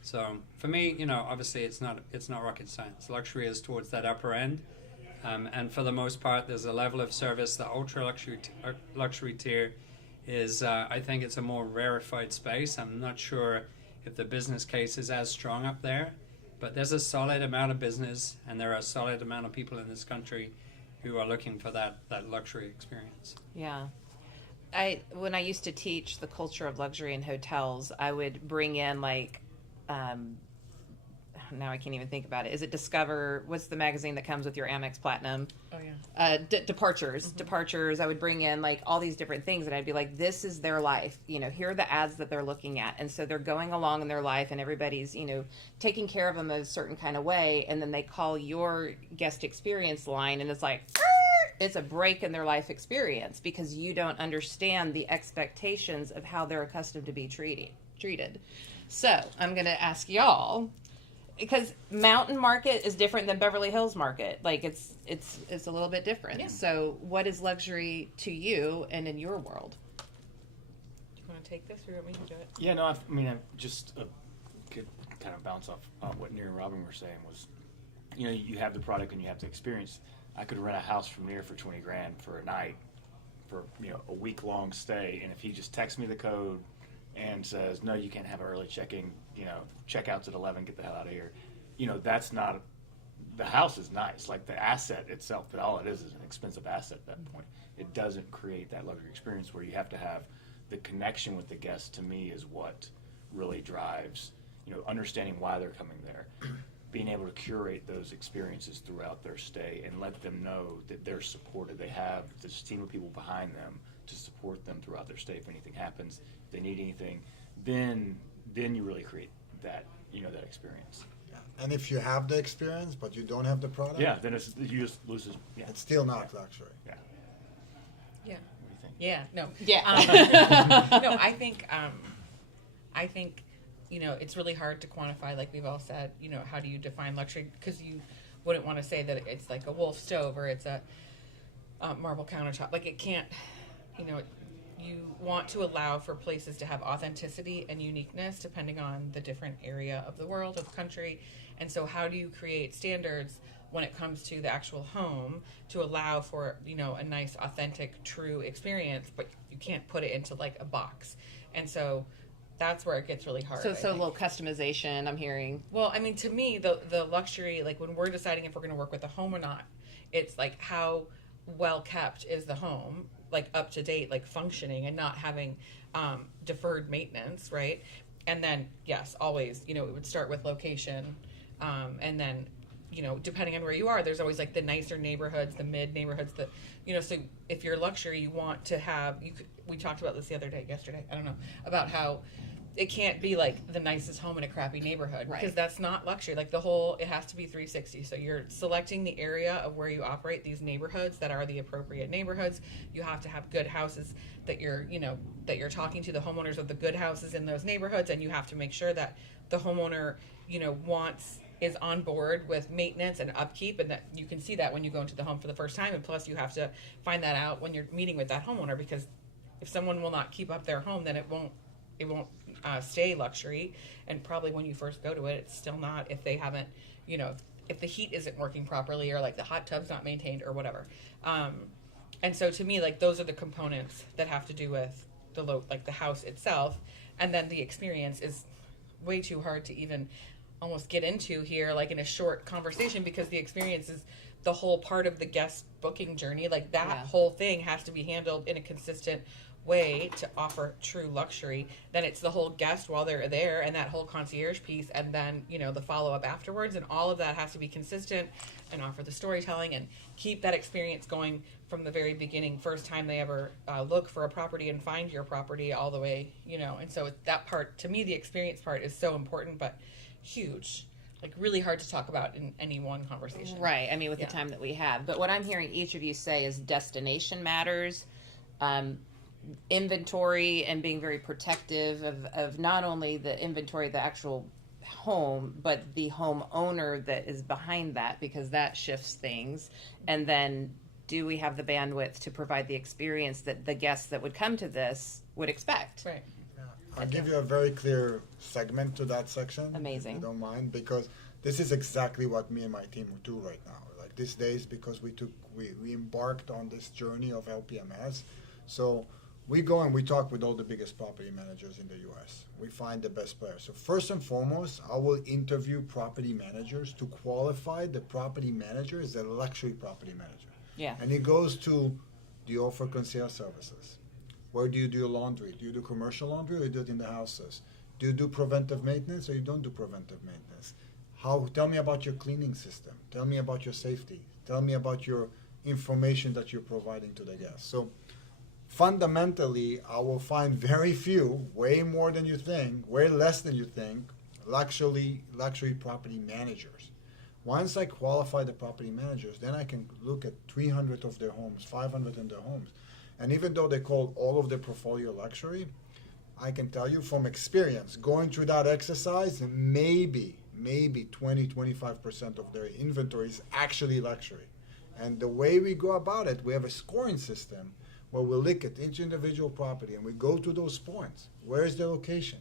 So for me, obviously it's not rocket science. Luxury is towards that upper end, and for the most part, there's a level of service. The ultra luxury tier is, I think, it's a more rarefied space. I'm not sure if the business case is as strong up there, but there's a solid amount of business, and there are a solid amount of people in this country who are looking for that luxury experience. Yeah. When I used to teach the culture of luxury in hotels, I would bring in now I can't even think about it. Is it Discover? What's the magazine that comes with your Amex Platinum? Oh yeah. Departures. Departures. I would bring in all these different things, and I'd be like, this is their life. Here are the ads that they're looking at. And so they're going along in their life, and everybody's, taking care of them a certain kind of way. And then they call your guest experience line, and it's like, it's a break in their life experience because you don't understand the expectations of how they're accustomed to be treated. So I'm going to ask y'all, because Mountain Market is different than Beverly Hills Market. It's a little bit different. Yeah. So what is luxury to you and in your world? Do you want to take this, or you want me to do it? Yeah, no, I just could kind of bounce off what Neer and Robin were saying was, you have the product and you have the experience. I could rent a house from Neer for $20,000 for a night, for a week-long stay, and if he just texts me the code and says, no, you can't have early checking, checkouts at 11, get the hell out of here. That's not, the house is nice. Like the asset itself, but all it is an expensive asset at that point. It doesn't create that luxury experience where you have to have the connection with the guest. To me, is what really drives, understanding why they're coming there, being able to curate those experiences throughout their stay and let them know that they're supported. They have this team of people behind them to support them throughout their stay. If anything happens, if they need anything, then you really create that, that experience. Yeah. And if you have the experience but you don't have the product, Then you just loses. Yeah. it's still not luxury. Yeah. Yeah. What do you think? Yeah. No. Yeah. No. I think it's really hard to quantify, like we've all said. How do you define luxury? Because you wouldn't want to say that it's like a Wolf stove or it's a marble countertop. Like it can't. You want to allow for places to have authenticity and uniqueness depending on the different area of the world, of the country. And so how do you create standards when it comes to the actual home to allow for, a nice, authentic, true experience, but you can't put it into like a box. And so that's where it gets really hard. So a little customization, I'm hearing. Well, I mean, to me, the luxury, like when we're deciding if we're going to work with a home or not, it's like how well kept is the home, like up to date, like functioning and not having deferred maintenance, right? And then, yes, always, it would start with location. And then, depending on where you are, there's always like the nicer neighborhoods, the mid neighborhoods, so if you're luxury, you want to have, we talked about this yesterday, I don't know, about how it can't be like the nicest home in a crappy neighborhood, right? Because that's not luxury. Like it has to be 360. So you're selecting the area of where you operate these neighborhoods that are the appropriate neighborhoods. You have to have good houses that you're talking to the homeowners of the good houses in those neighborhoods, and you have to make sure that the homeowner, is on board with maintenance and upkeep, and that you can see that when you go into the home for the first time. And plus you have to find that out when you're meeting with that homeowner, because if someone will not keep up their home, then it won't stay luxury. And probably when you first go to it, it's still not, if they haven't, if the heat isn't working properly, or like the hot tub's not maintained or whatever. And so to me, like those are the components that have to do with the house itself. And then the experience is way too hard to even almost get into here, like in a short conversation, because the experience is the whole part of the guest booking journey. Like that Yeah. whole thing has to be handled in a consistent way to offer true luxury. Then it's the whole guest while they're there and that whole concierge piece, and then the follow-up afterwards, and all of that has to be consistent and offer the storytelling and keep that experience going from the very beginning, first time they ever look for a property and find your property, all the way, and so that part, to me, the experience part is so important, but huge, like really hard to talk about in any one conversation. Right. I mean, with Yeah. the time that we have. But what I'm hearing each of you say is destination matters, inventory, and being very protective of not only the inventory, the actual home, but the homeowner that is behind that, because that shifts things. And then, do we have the bandwidth to provide the experience that the guests that would come to this would expect? Right. I'll give you a very clear segment to that section. Amazing. If you don't mind, because this is exactly what me and my team do right now. Like these days, because we embarked on this journey of LPMS. So we go and we talk with all the biggest property managers in the US. We find the best players. So first and foremost, I will interview property managers to qualify the property manager as a luxury property manager. Yeah. And it goes to, do you offer concierge services? Where do you do your laundry? Do you do commercial laundry or you do it in the houses? Do you do preventive maintenance or you don't do preventive maintenance? Tell me about your cleaning system. Tell me about your safety. Tell me about your information that you're providing to the guests. So fundamentally, I will find very few, way more than you think, way less than you think, luxury property managers. Once I qualify the property managers, then I can look at 300 of their homes, 500 in their homes. And even though they call all of their portfolio luxury, I can tell you from experience, going through that exercise, maybe 20-25% of their inventory is actually luxury. And the way we go about it, we have a scoring system where we look at each individual property and we go to those points. Where is the location?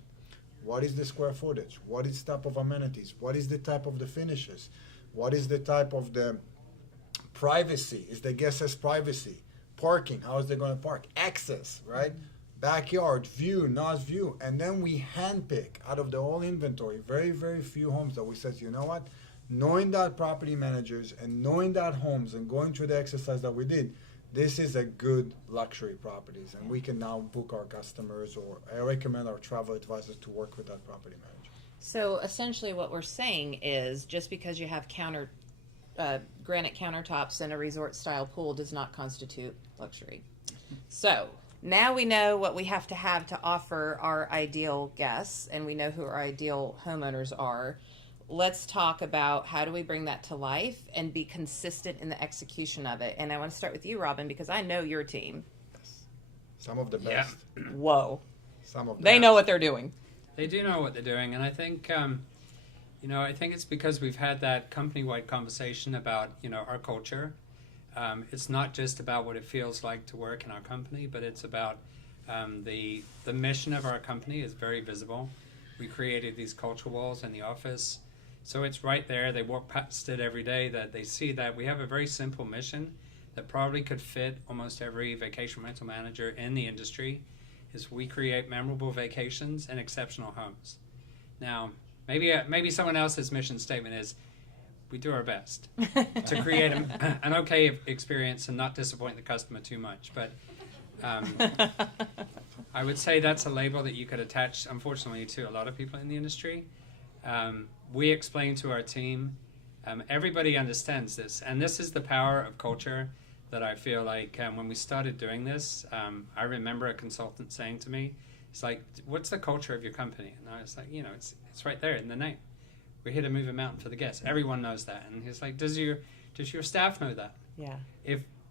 What is the square footage? What is the type of amenities? What is the type of the finishes? What is the type of the privacy? Is the guest has privacy? Parking, how is they going to park? Access, right? Backyard, view, not view. And then we handpick out of the whole inventory very, very few homes that we said, you know what? Knowing that property managers and knowing that homes and going through the exercise that we did, this is a good luxury properties. And we can now book our customers, or I recommend our travel advisors to work with that property manager. So essentially what we're saying is, just because you have granite countertops and a resort-style pool does not constitute luxury. So now we know what we have to offer our ideal guests, and we know who our ideal homeowners are. Let's talk about how do we bring that to life and be consistent in the execution of it. And I want to start with you, Robin, because I know your team. Some of the best. Whoa. Some of the They best. know what they're doing. They do know what they're doing, and I think, I think it's because we've had that company-wide conversation about, our culture. It's not just about what it feels like to work in our company, but it's about the mission of our company is very visible. We created these culture walls in the office, so it's right there. They walk past it every day, that they see that we have a very simple mission that probably could fit almost every vacation rental manager in the industry. Is we create memorable vacations and exceptional homes. Now, maybe someone else's mission statement is, we do our best to create an okay experience and not disappoint the customer too much. But I would say that's a label that you could attach, unfortunately, to a lot of people in the industry. We explain to our team, everybody understands this, and this is the power of culture. That I feel like when we started doing this, I remember a consultant saying to me, it's like, what's the culture of your company? And I was like, it's right there in the name. We're here to move a mountain for the guests. Everyone knows that. And he's like, does your staff know that? Yeah.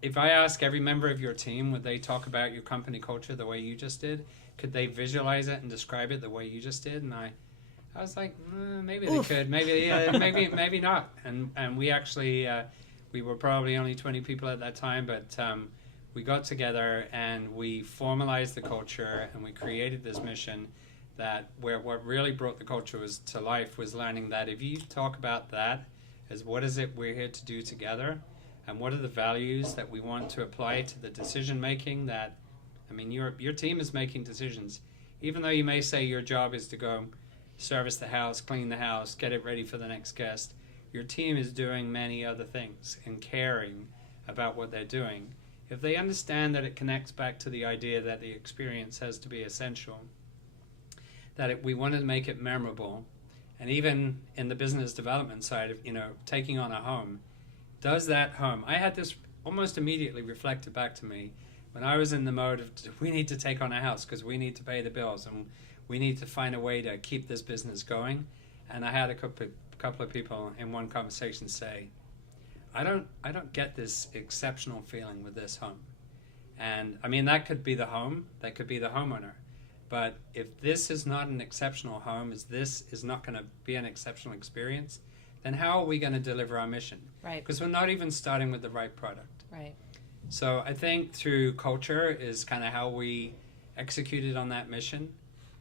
If I ask every member of your team, would they talk about your company culture the way you just did? Could they visualize it and describe it the way you just did? And I was like, maybe they could, maybe not. And we actually, we were probably only 20 people at that time, but we got together and we formalized the culture and we created this mission that what really brought the culture to life was learning that if you talk about that as what is it we're here to do together and what are the values that we want to apply to the decision making your team is making decisions. Even though you may say your job is to go service the house, clean the house, get it ready for the next guest, your team is doing many other things and caring about what they're doing, if they understand that it connects back to the idea that the experience has to be essential, that we want to make it memorable, and even in the business development side of, taking on a home, does that home, I had this almost immediately reflected back to me when I was in the mode of, we need to take on a house because we need to pay the bills and we need to find a way to keep this business going. And I had a couple of people in one conversation say, I don't get this exceptional feeling with this home. And I mean, that could be the home, that could be the homeowner. But if this is not an exceptional home, if this is not going to be an exceptional experience, then how are we going to deliver our mission? Right. Because we're not even starting with the right product. Right. So I think through culture is kind of how we executed on that mission,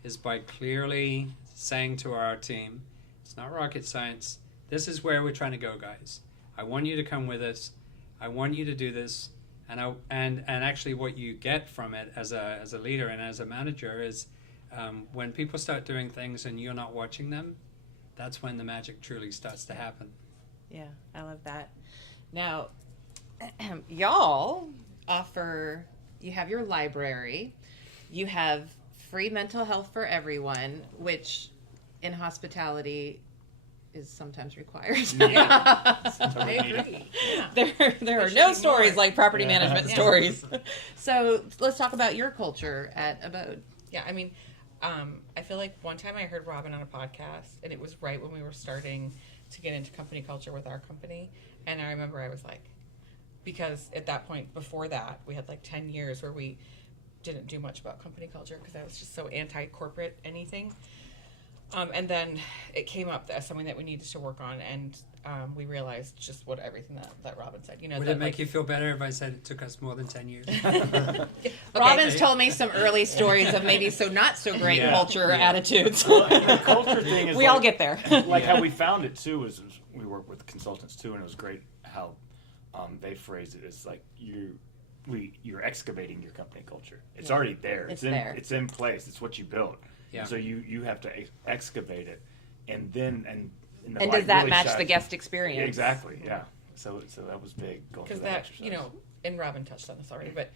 is by clearly saying to our team, it's not rocket science, this is where we're trying to go, guys. I want you to come with us. I want you to do this. And actually what you get from it as a leader and as a manager is when people start doing things and you're not watching them, that's when the magic truly starts to happen. Yeah, I love that. Now, y'all offer, you have your library, you have free mental health for everyone, which in hospitality is sometimes required. I agree. Yeah. There are should no be stories more. like property Yeah. management Yeah. stories. So let's talk about your culture at Abode. Yeah, I mean, I feel like one time I heard Robin on a podcast, and it was right when we were starting to get into company culture with our company. And I remember I was like, because at that point, before that, we had like 10 years where we didn't do much about company culture because I was just so anti-corporate anything. And then it came up as something that we needed to work on, and we realized just what everything that Robin said. Would it make you feel better if I said it took us more than 10 years? Robin's told me some early stories of maybe not so great Yeah. culture attitudes. Well, and the culture thing is We all get there. Like how we found it too is we work with consultants too, and it was great how they phrased it as like you're excavating your company culture. It's already there. It's there. It's in place. It's what you built. Yeah. And so you have to excavate it, and then and the And light does that really match shines. the guest experience? Exactly. Yeah. So that was big going through Because that that, exercise. and Robin touched on this already, but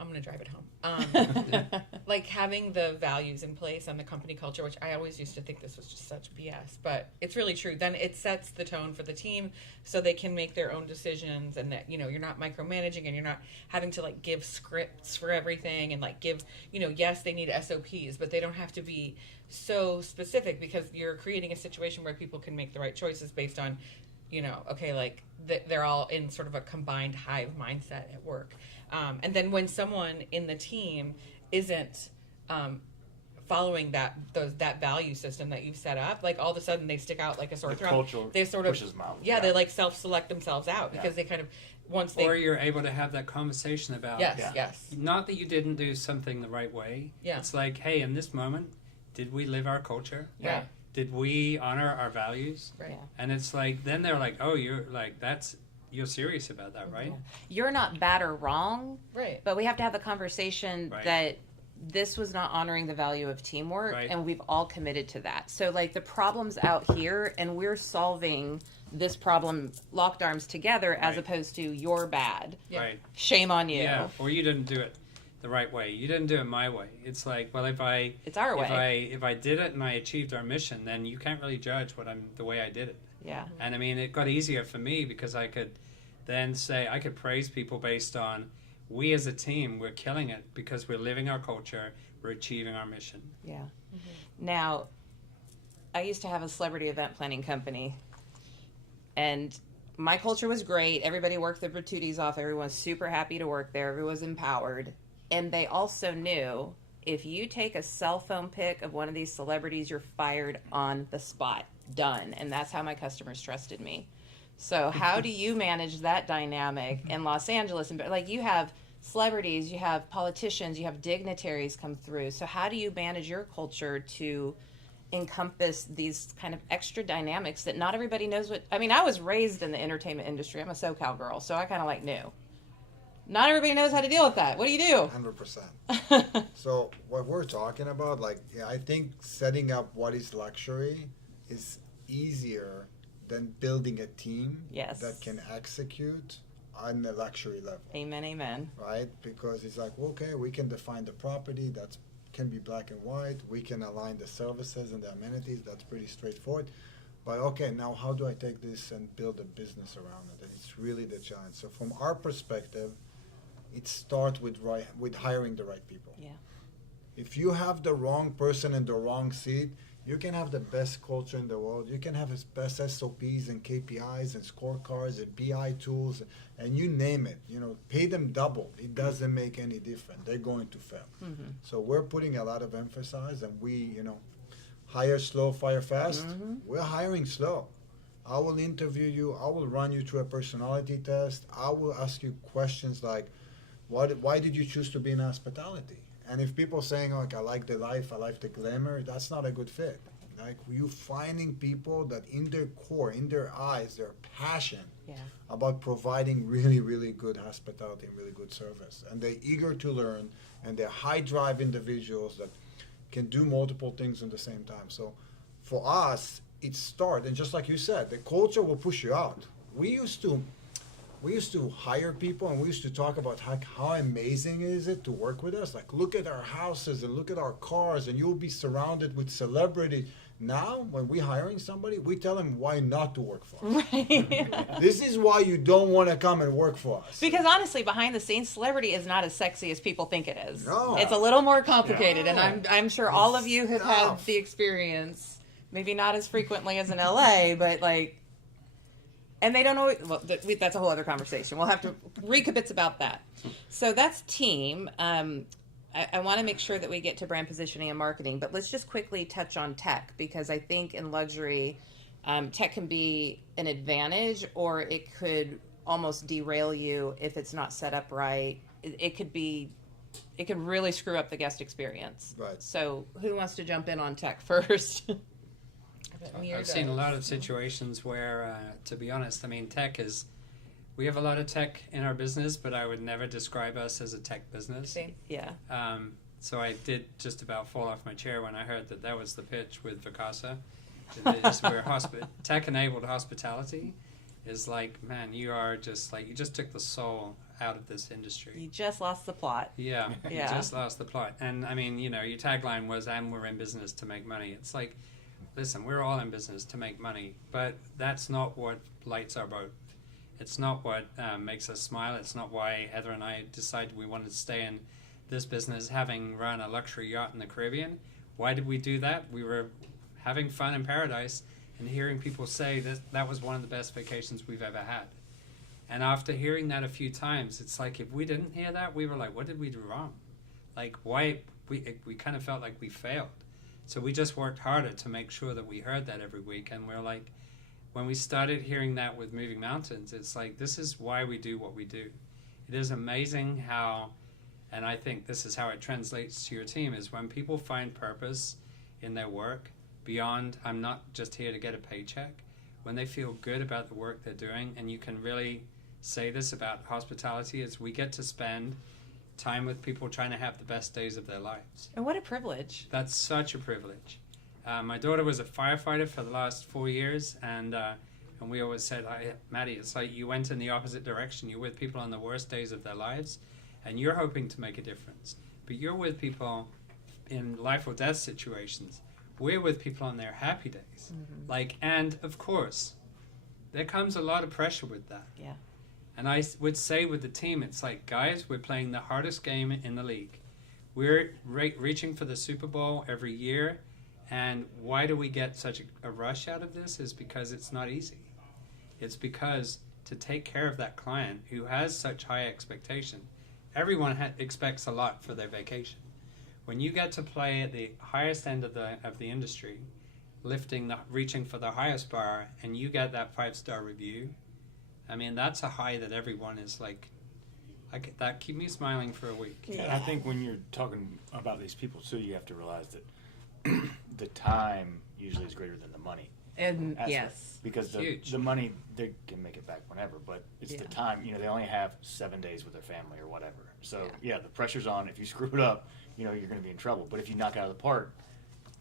I'm going to drive it home. Like having the values in place and the company culture, which I always used to think this was just such BS, but it's really true. Then it sets the tone for the team so they can make their own decisions, and that, you're not micromanaging and you're not having to like give scripts for everything and like give, yes, they need SOPs, but they don't have to be so specific because you're creating a situation where people can make the right choices based on, okay, like they're all in sort of a combined hive mindset at work. And then when someone in the team isn't following that value system that you've set up, like all of a sudden they stick out like a sore The throat. culture They sort of pushes them out. Yeah, they like self-select themselves out because they kind of once they Or you're able to have that conversation about yes. not that you didn't do something the right way. Yeah. It's like, hey, in this moment, did we live our culture? Right. Did we honor our values? Right. Yeah. And it's like, then they're like, oh, you're serious about that, right? You're not bad or wrong, Right. but we have to have the conversation Right. that this was not honoring the value of teamwork, Right. and we've all committed to that. So, like, the problem's out here, and we're solving this problem locked arms together as Right. opposed to you're bad. Yeah. Right. Shame on you. Yeah. Or you didn't do it the right way. You didn't do it my way. It's like, well, It's our way. if I did it and I achieved our mission, then you can't really judge the way I did it. Yeah. And I mean, it got easier for me because I could then say, I could praise people based on, we as a team, we're killing it because we're living our culture, we're achieving our mission. Yeah. Now, I used to have a celebrity event planning company, and my culture was great. Everybody worked their patooties off. Everyone was super happy to work there. Everyone was empowered. And they also knew if you take a cell phone pic of one of these celebrities, you're fired on the spot. Done. And that's how my customers trusted me. So how do you manage that dynamic in Los Angeles? And like, you have celebrities, you have politicians, you have dignitaries come through. So how do you manage your culture to encompass these kind of extra dynamics that not everybody knows what? I mean, I was raised in the entertainment industry. I'm a SoCal girl, so I kind of like knew. Not everybody knows how to deal with that. What do you do? 100%. So what we're talking about, I think setting up what is luxury is easier than building a team Yes. that can execute on the luxury level. Amen, amen. Right? Because it's like, okay, we can define the property, that can be black and white, we can align the services and the amenities, that's pretty straightforward. But okay, now how do I take this and build a business around it? And it's really the challenge. So from our perspective, it starts with hiring the right people. Yeah. If you have the wrong person in the wrong seat, you can have the best culture in the world. You can have his best SOPs and KPIs and scorecards and BI tools and you name it. You know, pay them double. It doesn't make any difference. They're going to fail. Mm-hmm. So we're putting a lot of emphasis, and we, hire slow, fire fast. Mm-hmm. We're hiring slow. I will interview you. I will run you through a personality test. I will ask you questions like, why did you choose to be in hospitality? And if people saying, like, I like the life, I like the glamour, that's not a good fit. Like, you finding people that in their core, in their eyes, their passion about providing really, really good hospitality and really good service. And they're eager to learn, and they're high drive individuals that can do multiple things at the same time. So for us, it starts, and just like you said, the culture will push you out. We used to hire people, and we used to talk about how amazing is it to work with us. Like, look at our houses and look at our cars, and you'll be surrounded with celebrity. Now, when we're hiring somebody, we tell them why not to work for us. Right. This is why you don't want to come and work for us. Because honestly, behind the scenes, celebrity is not as sexy as people think it is. No. It's a little more complicated, No. and I'm sure all of you have had tough. the experience. Maybe not as frequently as in LA, but like, and they don't know. Well, that's a whole other conversation. We'll have to recap about that. So that's team. I want to make sure that we get to brand positioning and marketing, but let's just quickly touch on tech, because I think in luxury, tech can be an advantage, or it could almost derail you if it's not set up right. It could really screw up the guest experience. Right. So who wants to jump in on tech first? I've seen a lot of situations where, to be honest, I mean, we have a lot of tech in our business, but I would never describe us as a tech business. Same. Yeah. So I did just about fall off my chair when I heard that was the pitch with Vacasa. Where tech-enabled hospitality is like, man, you just took the soul out of this industry. You just lost the plot. Yeah, Yeah. you just lost the plot. And I mean, your tagline was, and we're in business to make money. It's like, listen, we're all in business to make money, but that's not what lights our boat. It's not what makes us smile. It's not why Heather and I decided we wanted to stay in this business, having run a luxury yacht in the Caribbean. Why did we do that? We were having fun in paradise and hearing people say that was one of the best vacations we've ever had. And after hearing that a few times, it's like, if we didn't hear that, we were like, what did we do wrong? Like, why? We kind of felt like we failed. So we just worked harder to make sure that we heard that every week. And we're like, when we started hearing that with Moving Mountains, it's like, this is why we do what we do. It is amazing how, and I think this is how it translates to your team, is when people find purpose in their work beyond, I'm not just here to get a paycheck, when they feel good about the work they're doing. And you can really say this about hospitality, is we get to spend time with people trying to have the best days of their lives. And what a privilege. That's such a privilege. My daughter was a firefighter for the last 4 years, and we always said, Maddie, it's like you went in the opposite direction. You're with people on the worst days of their lives, and you're hoping to make a difference. But you're with people in life or death situations. We're with people on their happy days. Mm-hmm. And of course, there comes a lot of pressure with that. Yeah. And I would say with the team, it's like, guys, we're playing the hardest game in the league. We're reaching for the Super Bowl every year. And why do we get such a rush out of this? Is because it's not easy. It's because to take care of that client who has such high expectation, everyone expects a lot for their vacation. When you get to play at the highest end of the industry, reaching for the highest bar, and you get that 5-star review, I mean, that's a high that everyone is like, that keep me smiling for a week. Yeah. And I think when you're talking about these people too, you have to realize that the time usually is greater than the money. And aspect. yes. Because the money, they can make it back whenever, but it's the time, they only have 7 days with their family or whatever. So the pressure's on. If you screw it up, you're going to be in trouble. But if you knock it out of the park,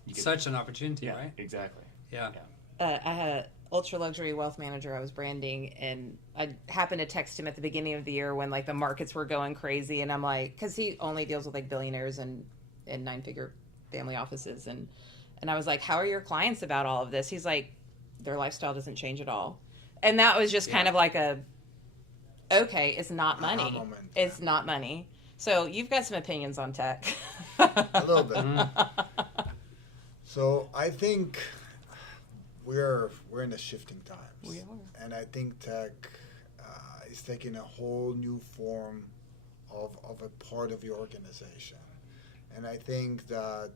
you get such an opportunity, right? Exactly. Yeah. I had ultra luxury wealth manager I was branding, and I happened to text him at the beginning of the year when like the markets were going crazy, and I'm like, because he only deals with like billionaires and 9-figure family offices, and I was like, how are your clients about all of this? He's like, their lifestyle doesn't change at all. And that was just kind of like okay, it's not money. Moment. It's not money. So you've got some opinions on tech. A little bit. So I think we're in the shifting times. We are. And I think tech is taking a whole new form of a part of your organization. And I think that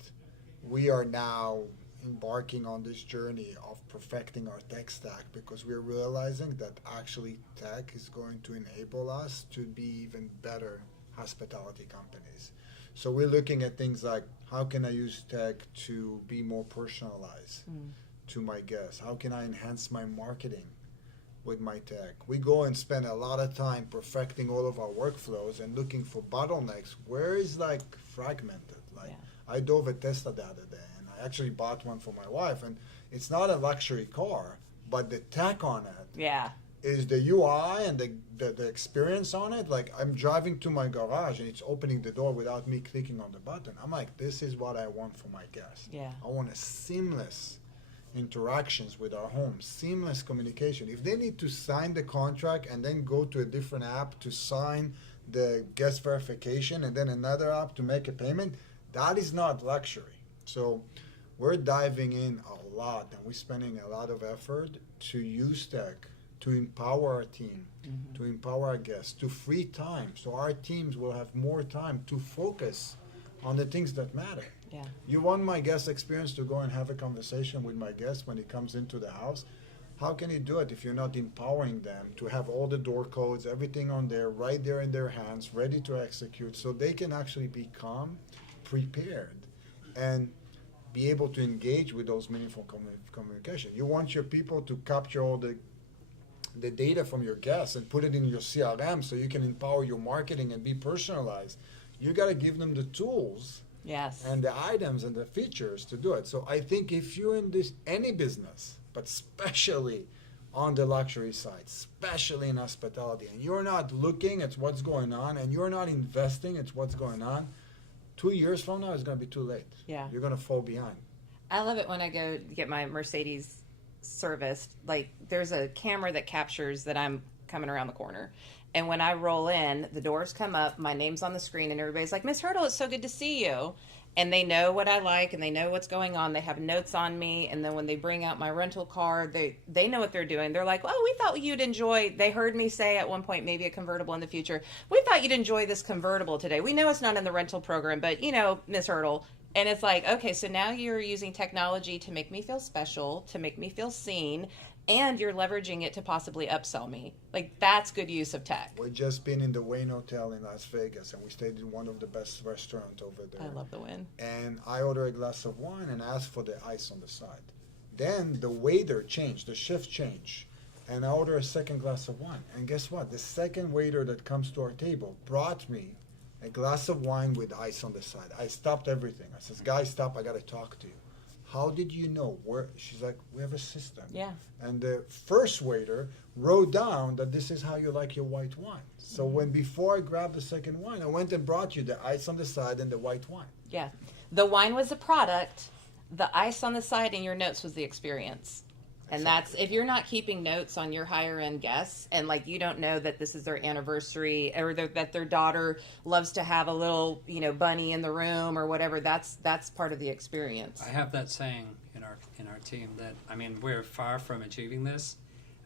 we are now embarking on this journey of perfecting our tech stack, because we're realizing that actually tech is going to enable us to be even better hospitality companies. So we're looking at things like, how can I use tech to be more personalized to my guests? How can I enhance my marketing with my tech? We go and spend a lot of time perfecting all of our workflows and looking for bottlenecks. Where is like fragmented? Like I dove a Tesla the other day, and I actually bought one for my wife, and it's not a luxury car, but the tech on it is the UI and the experience on it. Like I'm driving to my garage and it's opening the door without me clicking on the button. I'm like, this is what I want for my guests. I want a seamless interactions with our home, seamless communication. If they need to sign the contract and then go to a different app to sign the guest verification and then another app to make a payment, that is not luxury. So we're diving in a lot, and we're spending a lot of effort to use tech to empower our team, to empower our guests, to free time, so our teams will have more time to focus on the things that matter. You want my guest experience to go and have a conversation with my guest when he comes into the house. How can you do it if you're not empowering them to have all the door codes, everything on there, right there in their hands, ready to execute, so they can actually be calm, prepared, and be able to engage with those meaningful communication. You want your people to capture all the data from your guests and put it in your CRM so you can empower your marketing and be personalized. You got to give them the tools and the items and the features to do it. So I think if you're in any business, but especially on the luxury side, especially in hospitality, and you're not looking at what's going on and you're not investing at what's going on, 2 years from now it's going to be too late. You're going to fall behind. I love it when I go get my Mercedes serviced. Like there's a camera that captures that I'm coming around the corner, and when I roll in, the doors come up, my name's on the screen, and everybody's like, Miss Hurdle, it's so good to see you. And they know what I like, and they know what's going on. They have notes on me, and then when they bring out my rental car, they know what they're doing. They're like, oh, we thought you'd enjoy, they heard me say at one point, maybe a convertible in the future, we thought you'd enjoy this convertible today. We know it's not in the rental program, but you know, Miss Hurdle. And it's like, okay, so now you're using technology to make me feel special, to make me feel seen, and you're leveraging it to possibly upsell me. Like, that's good use of tech. We've just been in the Wynn Hotel in Las Vegas, and we stayed in one of the best restaurants over there. I love the Wynn. And I ordered a glass of wine and asked for the ice on the side. Then the waiter changed, the shift changed, and I ordered a second glass of wine. And guess what? The second waiter that comes to our table brought me a glass of wine with ice on the side. I stopped everything. I says, guys, stop, I got to talk to you. How did you know? Where? She's like, we have a system. And the first waiter wrote down that this is how you like your white wine. So before I grabbed the second wine, I went and brought you the ice on the side and the white wine. The wine was the product. The ice on the side and your notes was the experience. And that's, if you're not keeping notes on your higher end guests, and like you don't know that this is their anniversary, or that their daughter loves to have a little, bunny in the room or whatever, that's part of the experience. I have that saying in our team that, I mean, we're far from achieving this,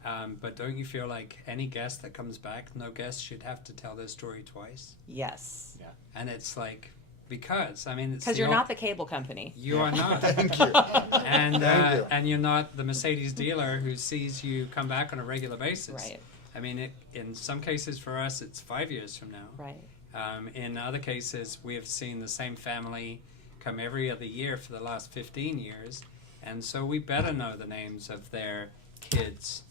but don't you feel like any guest that comes back, no guest should have to tell their story twice? Yes. And it's like, because it's you're not the cable company. You are not. Thank you. And Thank you. and you're not the Mercedes dealer who sees you come back on a regular basis. Right. I mean, in some cases for us, it's 5 years from now. Right. In other cases, we have seen the same family come every other year for the last 15 years, and so we better know the names of their kids.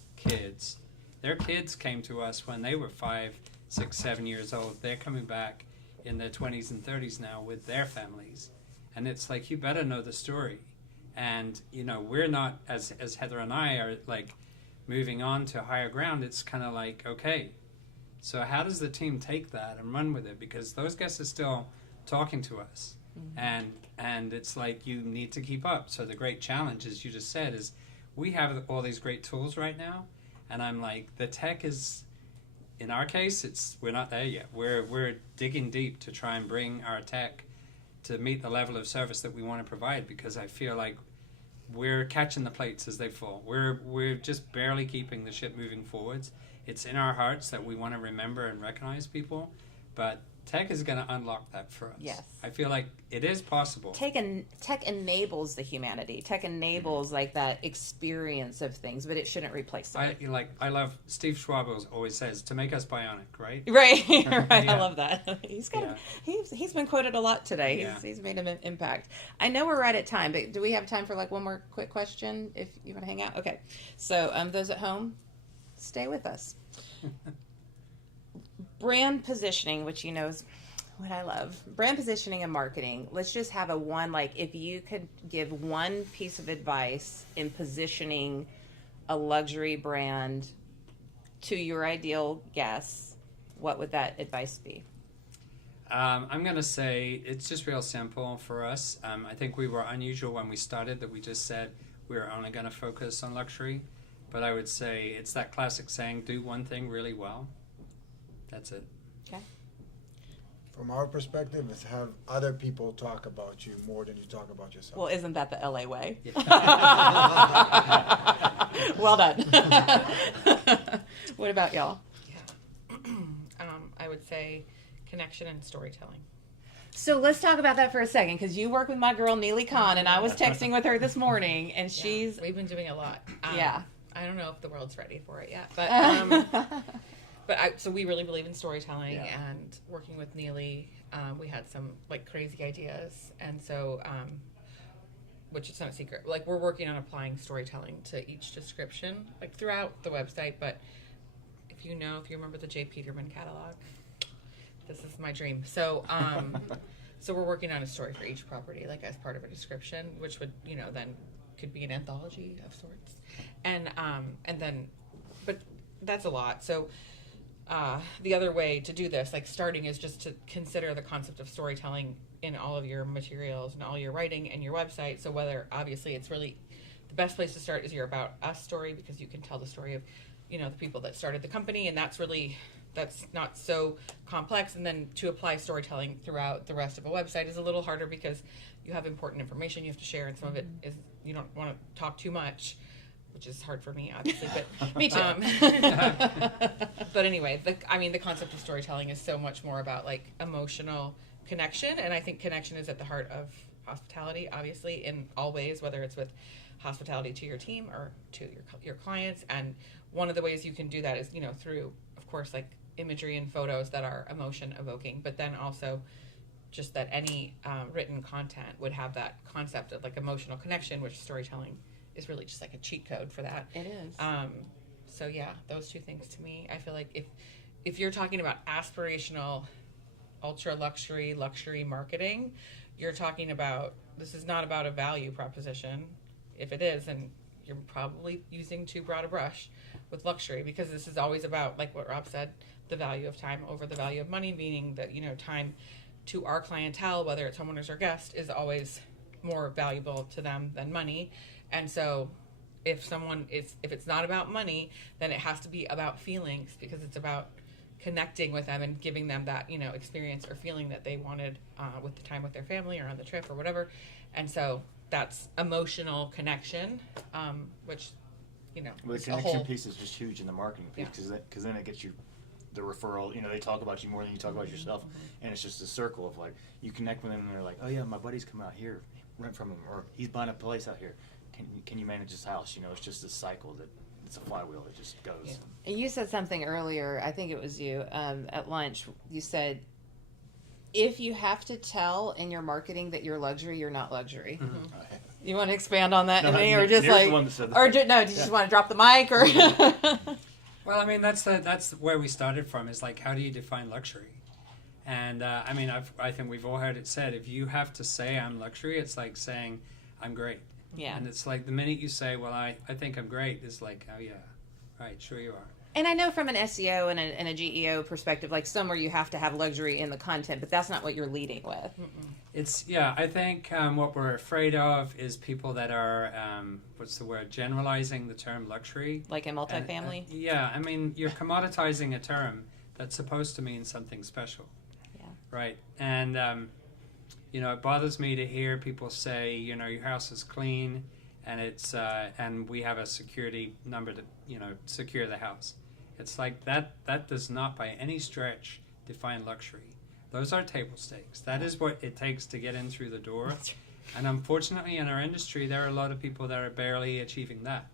Their kids came to us when they were 5, 6, 7 years old. They're coming back in their 20s and 30s now with their families, and it's like, you better know the story. And we're not, as Heather and I are, like, moving on to higher ground, it's kind of like, okay, so how does the team take that and run with it? Because those guests are still talking to us. And it's like you need to keep up. So the great challenge, as you just said, is we have all these great tools right now, and I'm like, the tech is, in our case, we're not there yet. We're digging deep to try and bring our tech to meet the level of service that we want to provide, because I feel like we're catching the plates as they fall. We're just barely keeping the ship moving forwards. It's in our hearts that we want to remember and recognize people, but tech is going to unlock that for us. Yes. I feel like it is possible. Tech enables the humanity. Tech enables like that experience of things, but it shouldn't replace it. I love Steve Schwab always says to make us bionic, right? Right. I Yeah. love that. He's he's been quoted a lot today. Yeah. He's made an impact. I know we're right at time, but do we have time for like one more quick question if you want to hang out? Okay. So those at home, stay with us. Brand positioning, which you know is what I love. Brand positioning and marketing. Let's just have if you could give one piece of advice in positioning a luxury brand to your ideal guests, what would that advice be? I'm going to say it's just real simple for us. I think we were unusual when we started, that we just said we were only going to focus on luxury. But I would say it's that classic saying, do one thing really well. That's it. Okay. From our perspective, is have other people talk about you more than you talk about yourself. Well, isn't that the LA way? Yeah. Well done. What about y'all? Yeah. I would say connection and storytelling. So let's talk about that for a second, because you work with my girl Neely Khan, and I was texting with her this morning, and she's We've been doing a lot. Yeah. I don't know if the world's ready for it yet, but so we really believe in storytelling and working with Neely. We had some like crazy ideas, and so which is not a secret. Like we're working on applying storytelling to each description, like throughout the website. But if you remember the J. Peterman catalog, this is my dream. So so we're working on a story for each property, like as part of a description, which would then could be an anthology of sorts, and then, but that's a lot. So the other way to do this, like starting, is just to consider the concept of storytelling in all of your materials and all your writing and your website. So whether, obviously, it's really the best place to start is your About Us story, because you can tell the story of the people that started the company, and that's not so complex. And then to apply storytelling throughout the rest of a website is a little harder, because you have important information you have to share, and some of it is you don't want to talk too much, which is hard for me, obviously. But me too. But anyway, the concept of storytelling is so much more about like emotional connection, and I think connection is at the heart of hospitality, obviously, in all ways, whether it's with hospitality to your team or to your clients. And one of the ways you can do that is through, of course, like imagery and photos that are emotion evoking, but then also just that any written content would have that concept of like emotional connection, which storytelling is really just like a cheat code for that. It is. So yeah, those two things to me. I feel like if you're talking about aspirational, ultra luxury marketing, you're talking about, this is not about a value proposition. If it is, then you're probably using too broad a brush with luxury, because this is always about, like what Rob said, the value of time over the value of money, meaning that time to our clientele, whether it's homeowners or guests, is always more valuable to them than money. And so if it's not about money, then it has to be about feelings, because it's about connecting with them and giving them that experience or feeling that they wanted with the time with their family or on the trip or whatever. And so that's emotional connection, which well, the connection piece is just huge in the marketing piece, because then it gets you the referral. They talk about you more than you talk about yourself, and it's just a circle of like, you connect with them and they're like, oh yeah, my buddy's come out here, rent from him, or he's buying a place out here. Can you manage this house? It's just a cycle that it's a flywheel that just goes. Yeah. And you said something earlier, I think it was you, at lunch. You said, if you have to tell in your marketing that you're luxury, you're not luxury. Mm-hmm. You want to expand on that, or just like, or do you just want to drop the mic, or? Well, that's where we started from. Is like, how do you define luxury? And I think we've all heard it said. If you have to say I'm luxury, it's like saying I'm great. Yeah. And it's like the minute you say, well, I think I'm great, it's like, oh yeah, Right, sure you are. And I know from an SEO and a GEO perspective, like somewhere you have to have luxury in the content, but that's not what you're leading with. It's, yeah, I think what we're afraid of is people that are, generalizing the term luxury. Like in multifamily? Yeah, I mean, you're commoditizing a term that's supposed to mean something special. Yeah. Right. And, it bothers me to hear people say, your house is clean and it's, and we have a security number to, secure the house. It's like that does not by any stretch define luxury. Those are table stakes. That is what it takes to get in through the door. And unfortunately, in our industry, there are a lot of people that are barely achieving that.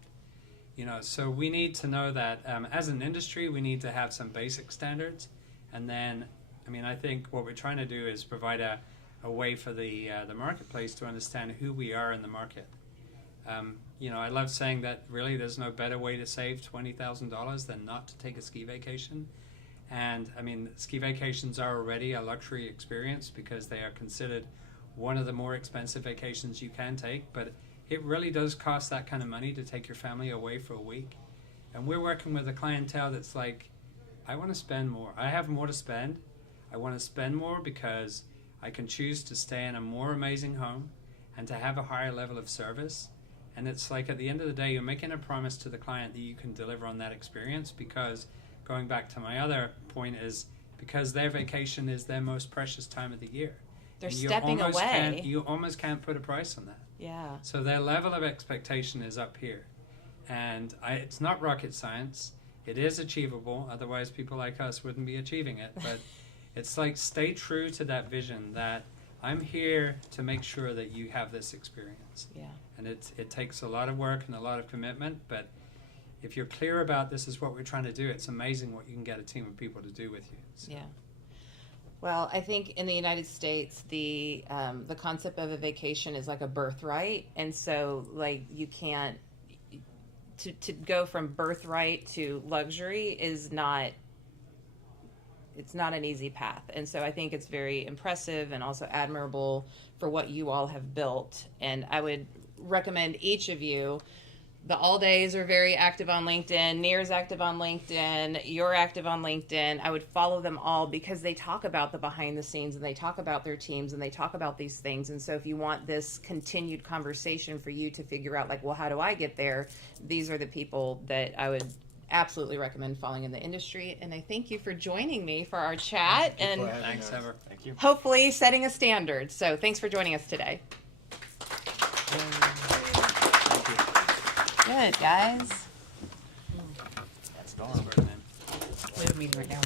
So we need to know that as an industry, we need to have some basic standards. And then, I think what we're trying to do is provide a way for the marketplace to understand who we are in the market. I love saying that really there's no better way to save $20,000 than not to take a ski vacation. And ski vacations are already a luxury experience because they are considered one of the more expensive vacations you can take, but it really does cost that kind of money to take your family away for a week. And we're working with a clientele that's like, I want to spend more. I have more to spend. I want to spend more because I can choose to stay in a more amazing home and to have a higher level of service. And it's like at the end of the day, you're making a promise to the client that you can deliver on that experience because going back to my other point is because their vacation is their most precious time of the year. They're stepping away. You almost can't put a price on that. Yeah. So their level of expectation is up here. And it's not rocket science. It is achievable. Otherwise, people like us wouldn't be achieving it. But it's like stay true to that vision that I'm here to make sure that you have this experience. Yeah. And it takes a lot of work and a lot of commitment, but if you're clear about this is what we're trying to do, it's amazing what you can get a team of people to do with you. So. Yeah. Well, I think in the United States, the concept of a vacation is like a birthright, and so like you can't to go from birthright to luxury is not. It's not an easy path, and so I think it's very impressive and also admirable for what you all have built. And I would recommend each of you. The All Days are very active on LinkedIn. Near's active on LinkedIn. You're active on LinkedIn. I would follow them all because they talk about the behind the scenes and they talk about their teams and they talk about these things. And so if you want this continued conversation for you to figure out, like, well, how do I get there? These are the people that I would absolutely recommend following in the industry. And I thank you for joining me for our chat and Thanks, Ever. Thank you. hopefully setting a standard. So thanks for joining us today. Good, guys. That's DARM. We have a meeting right now.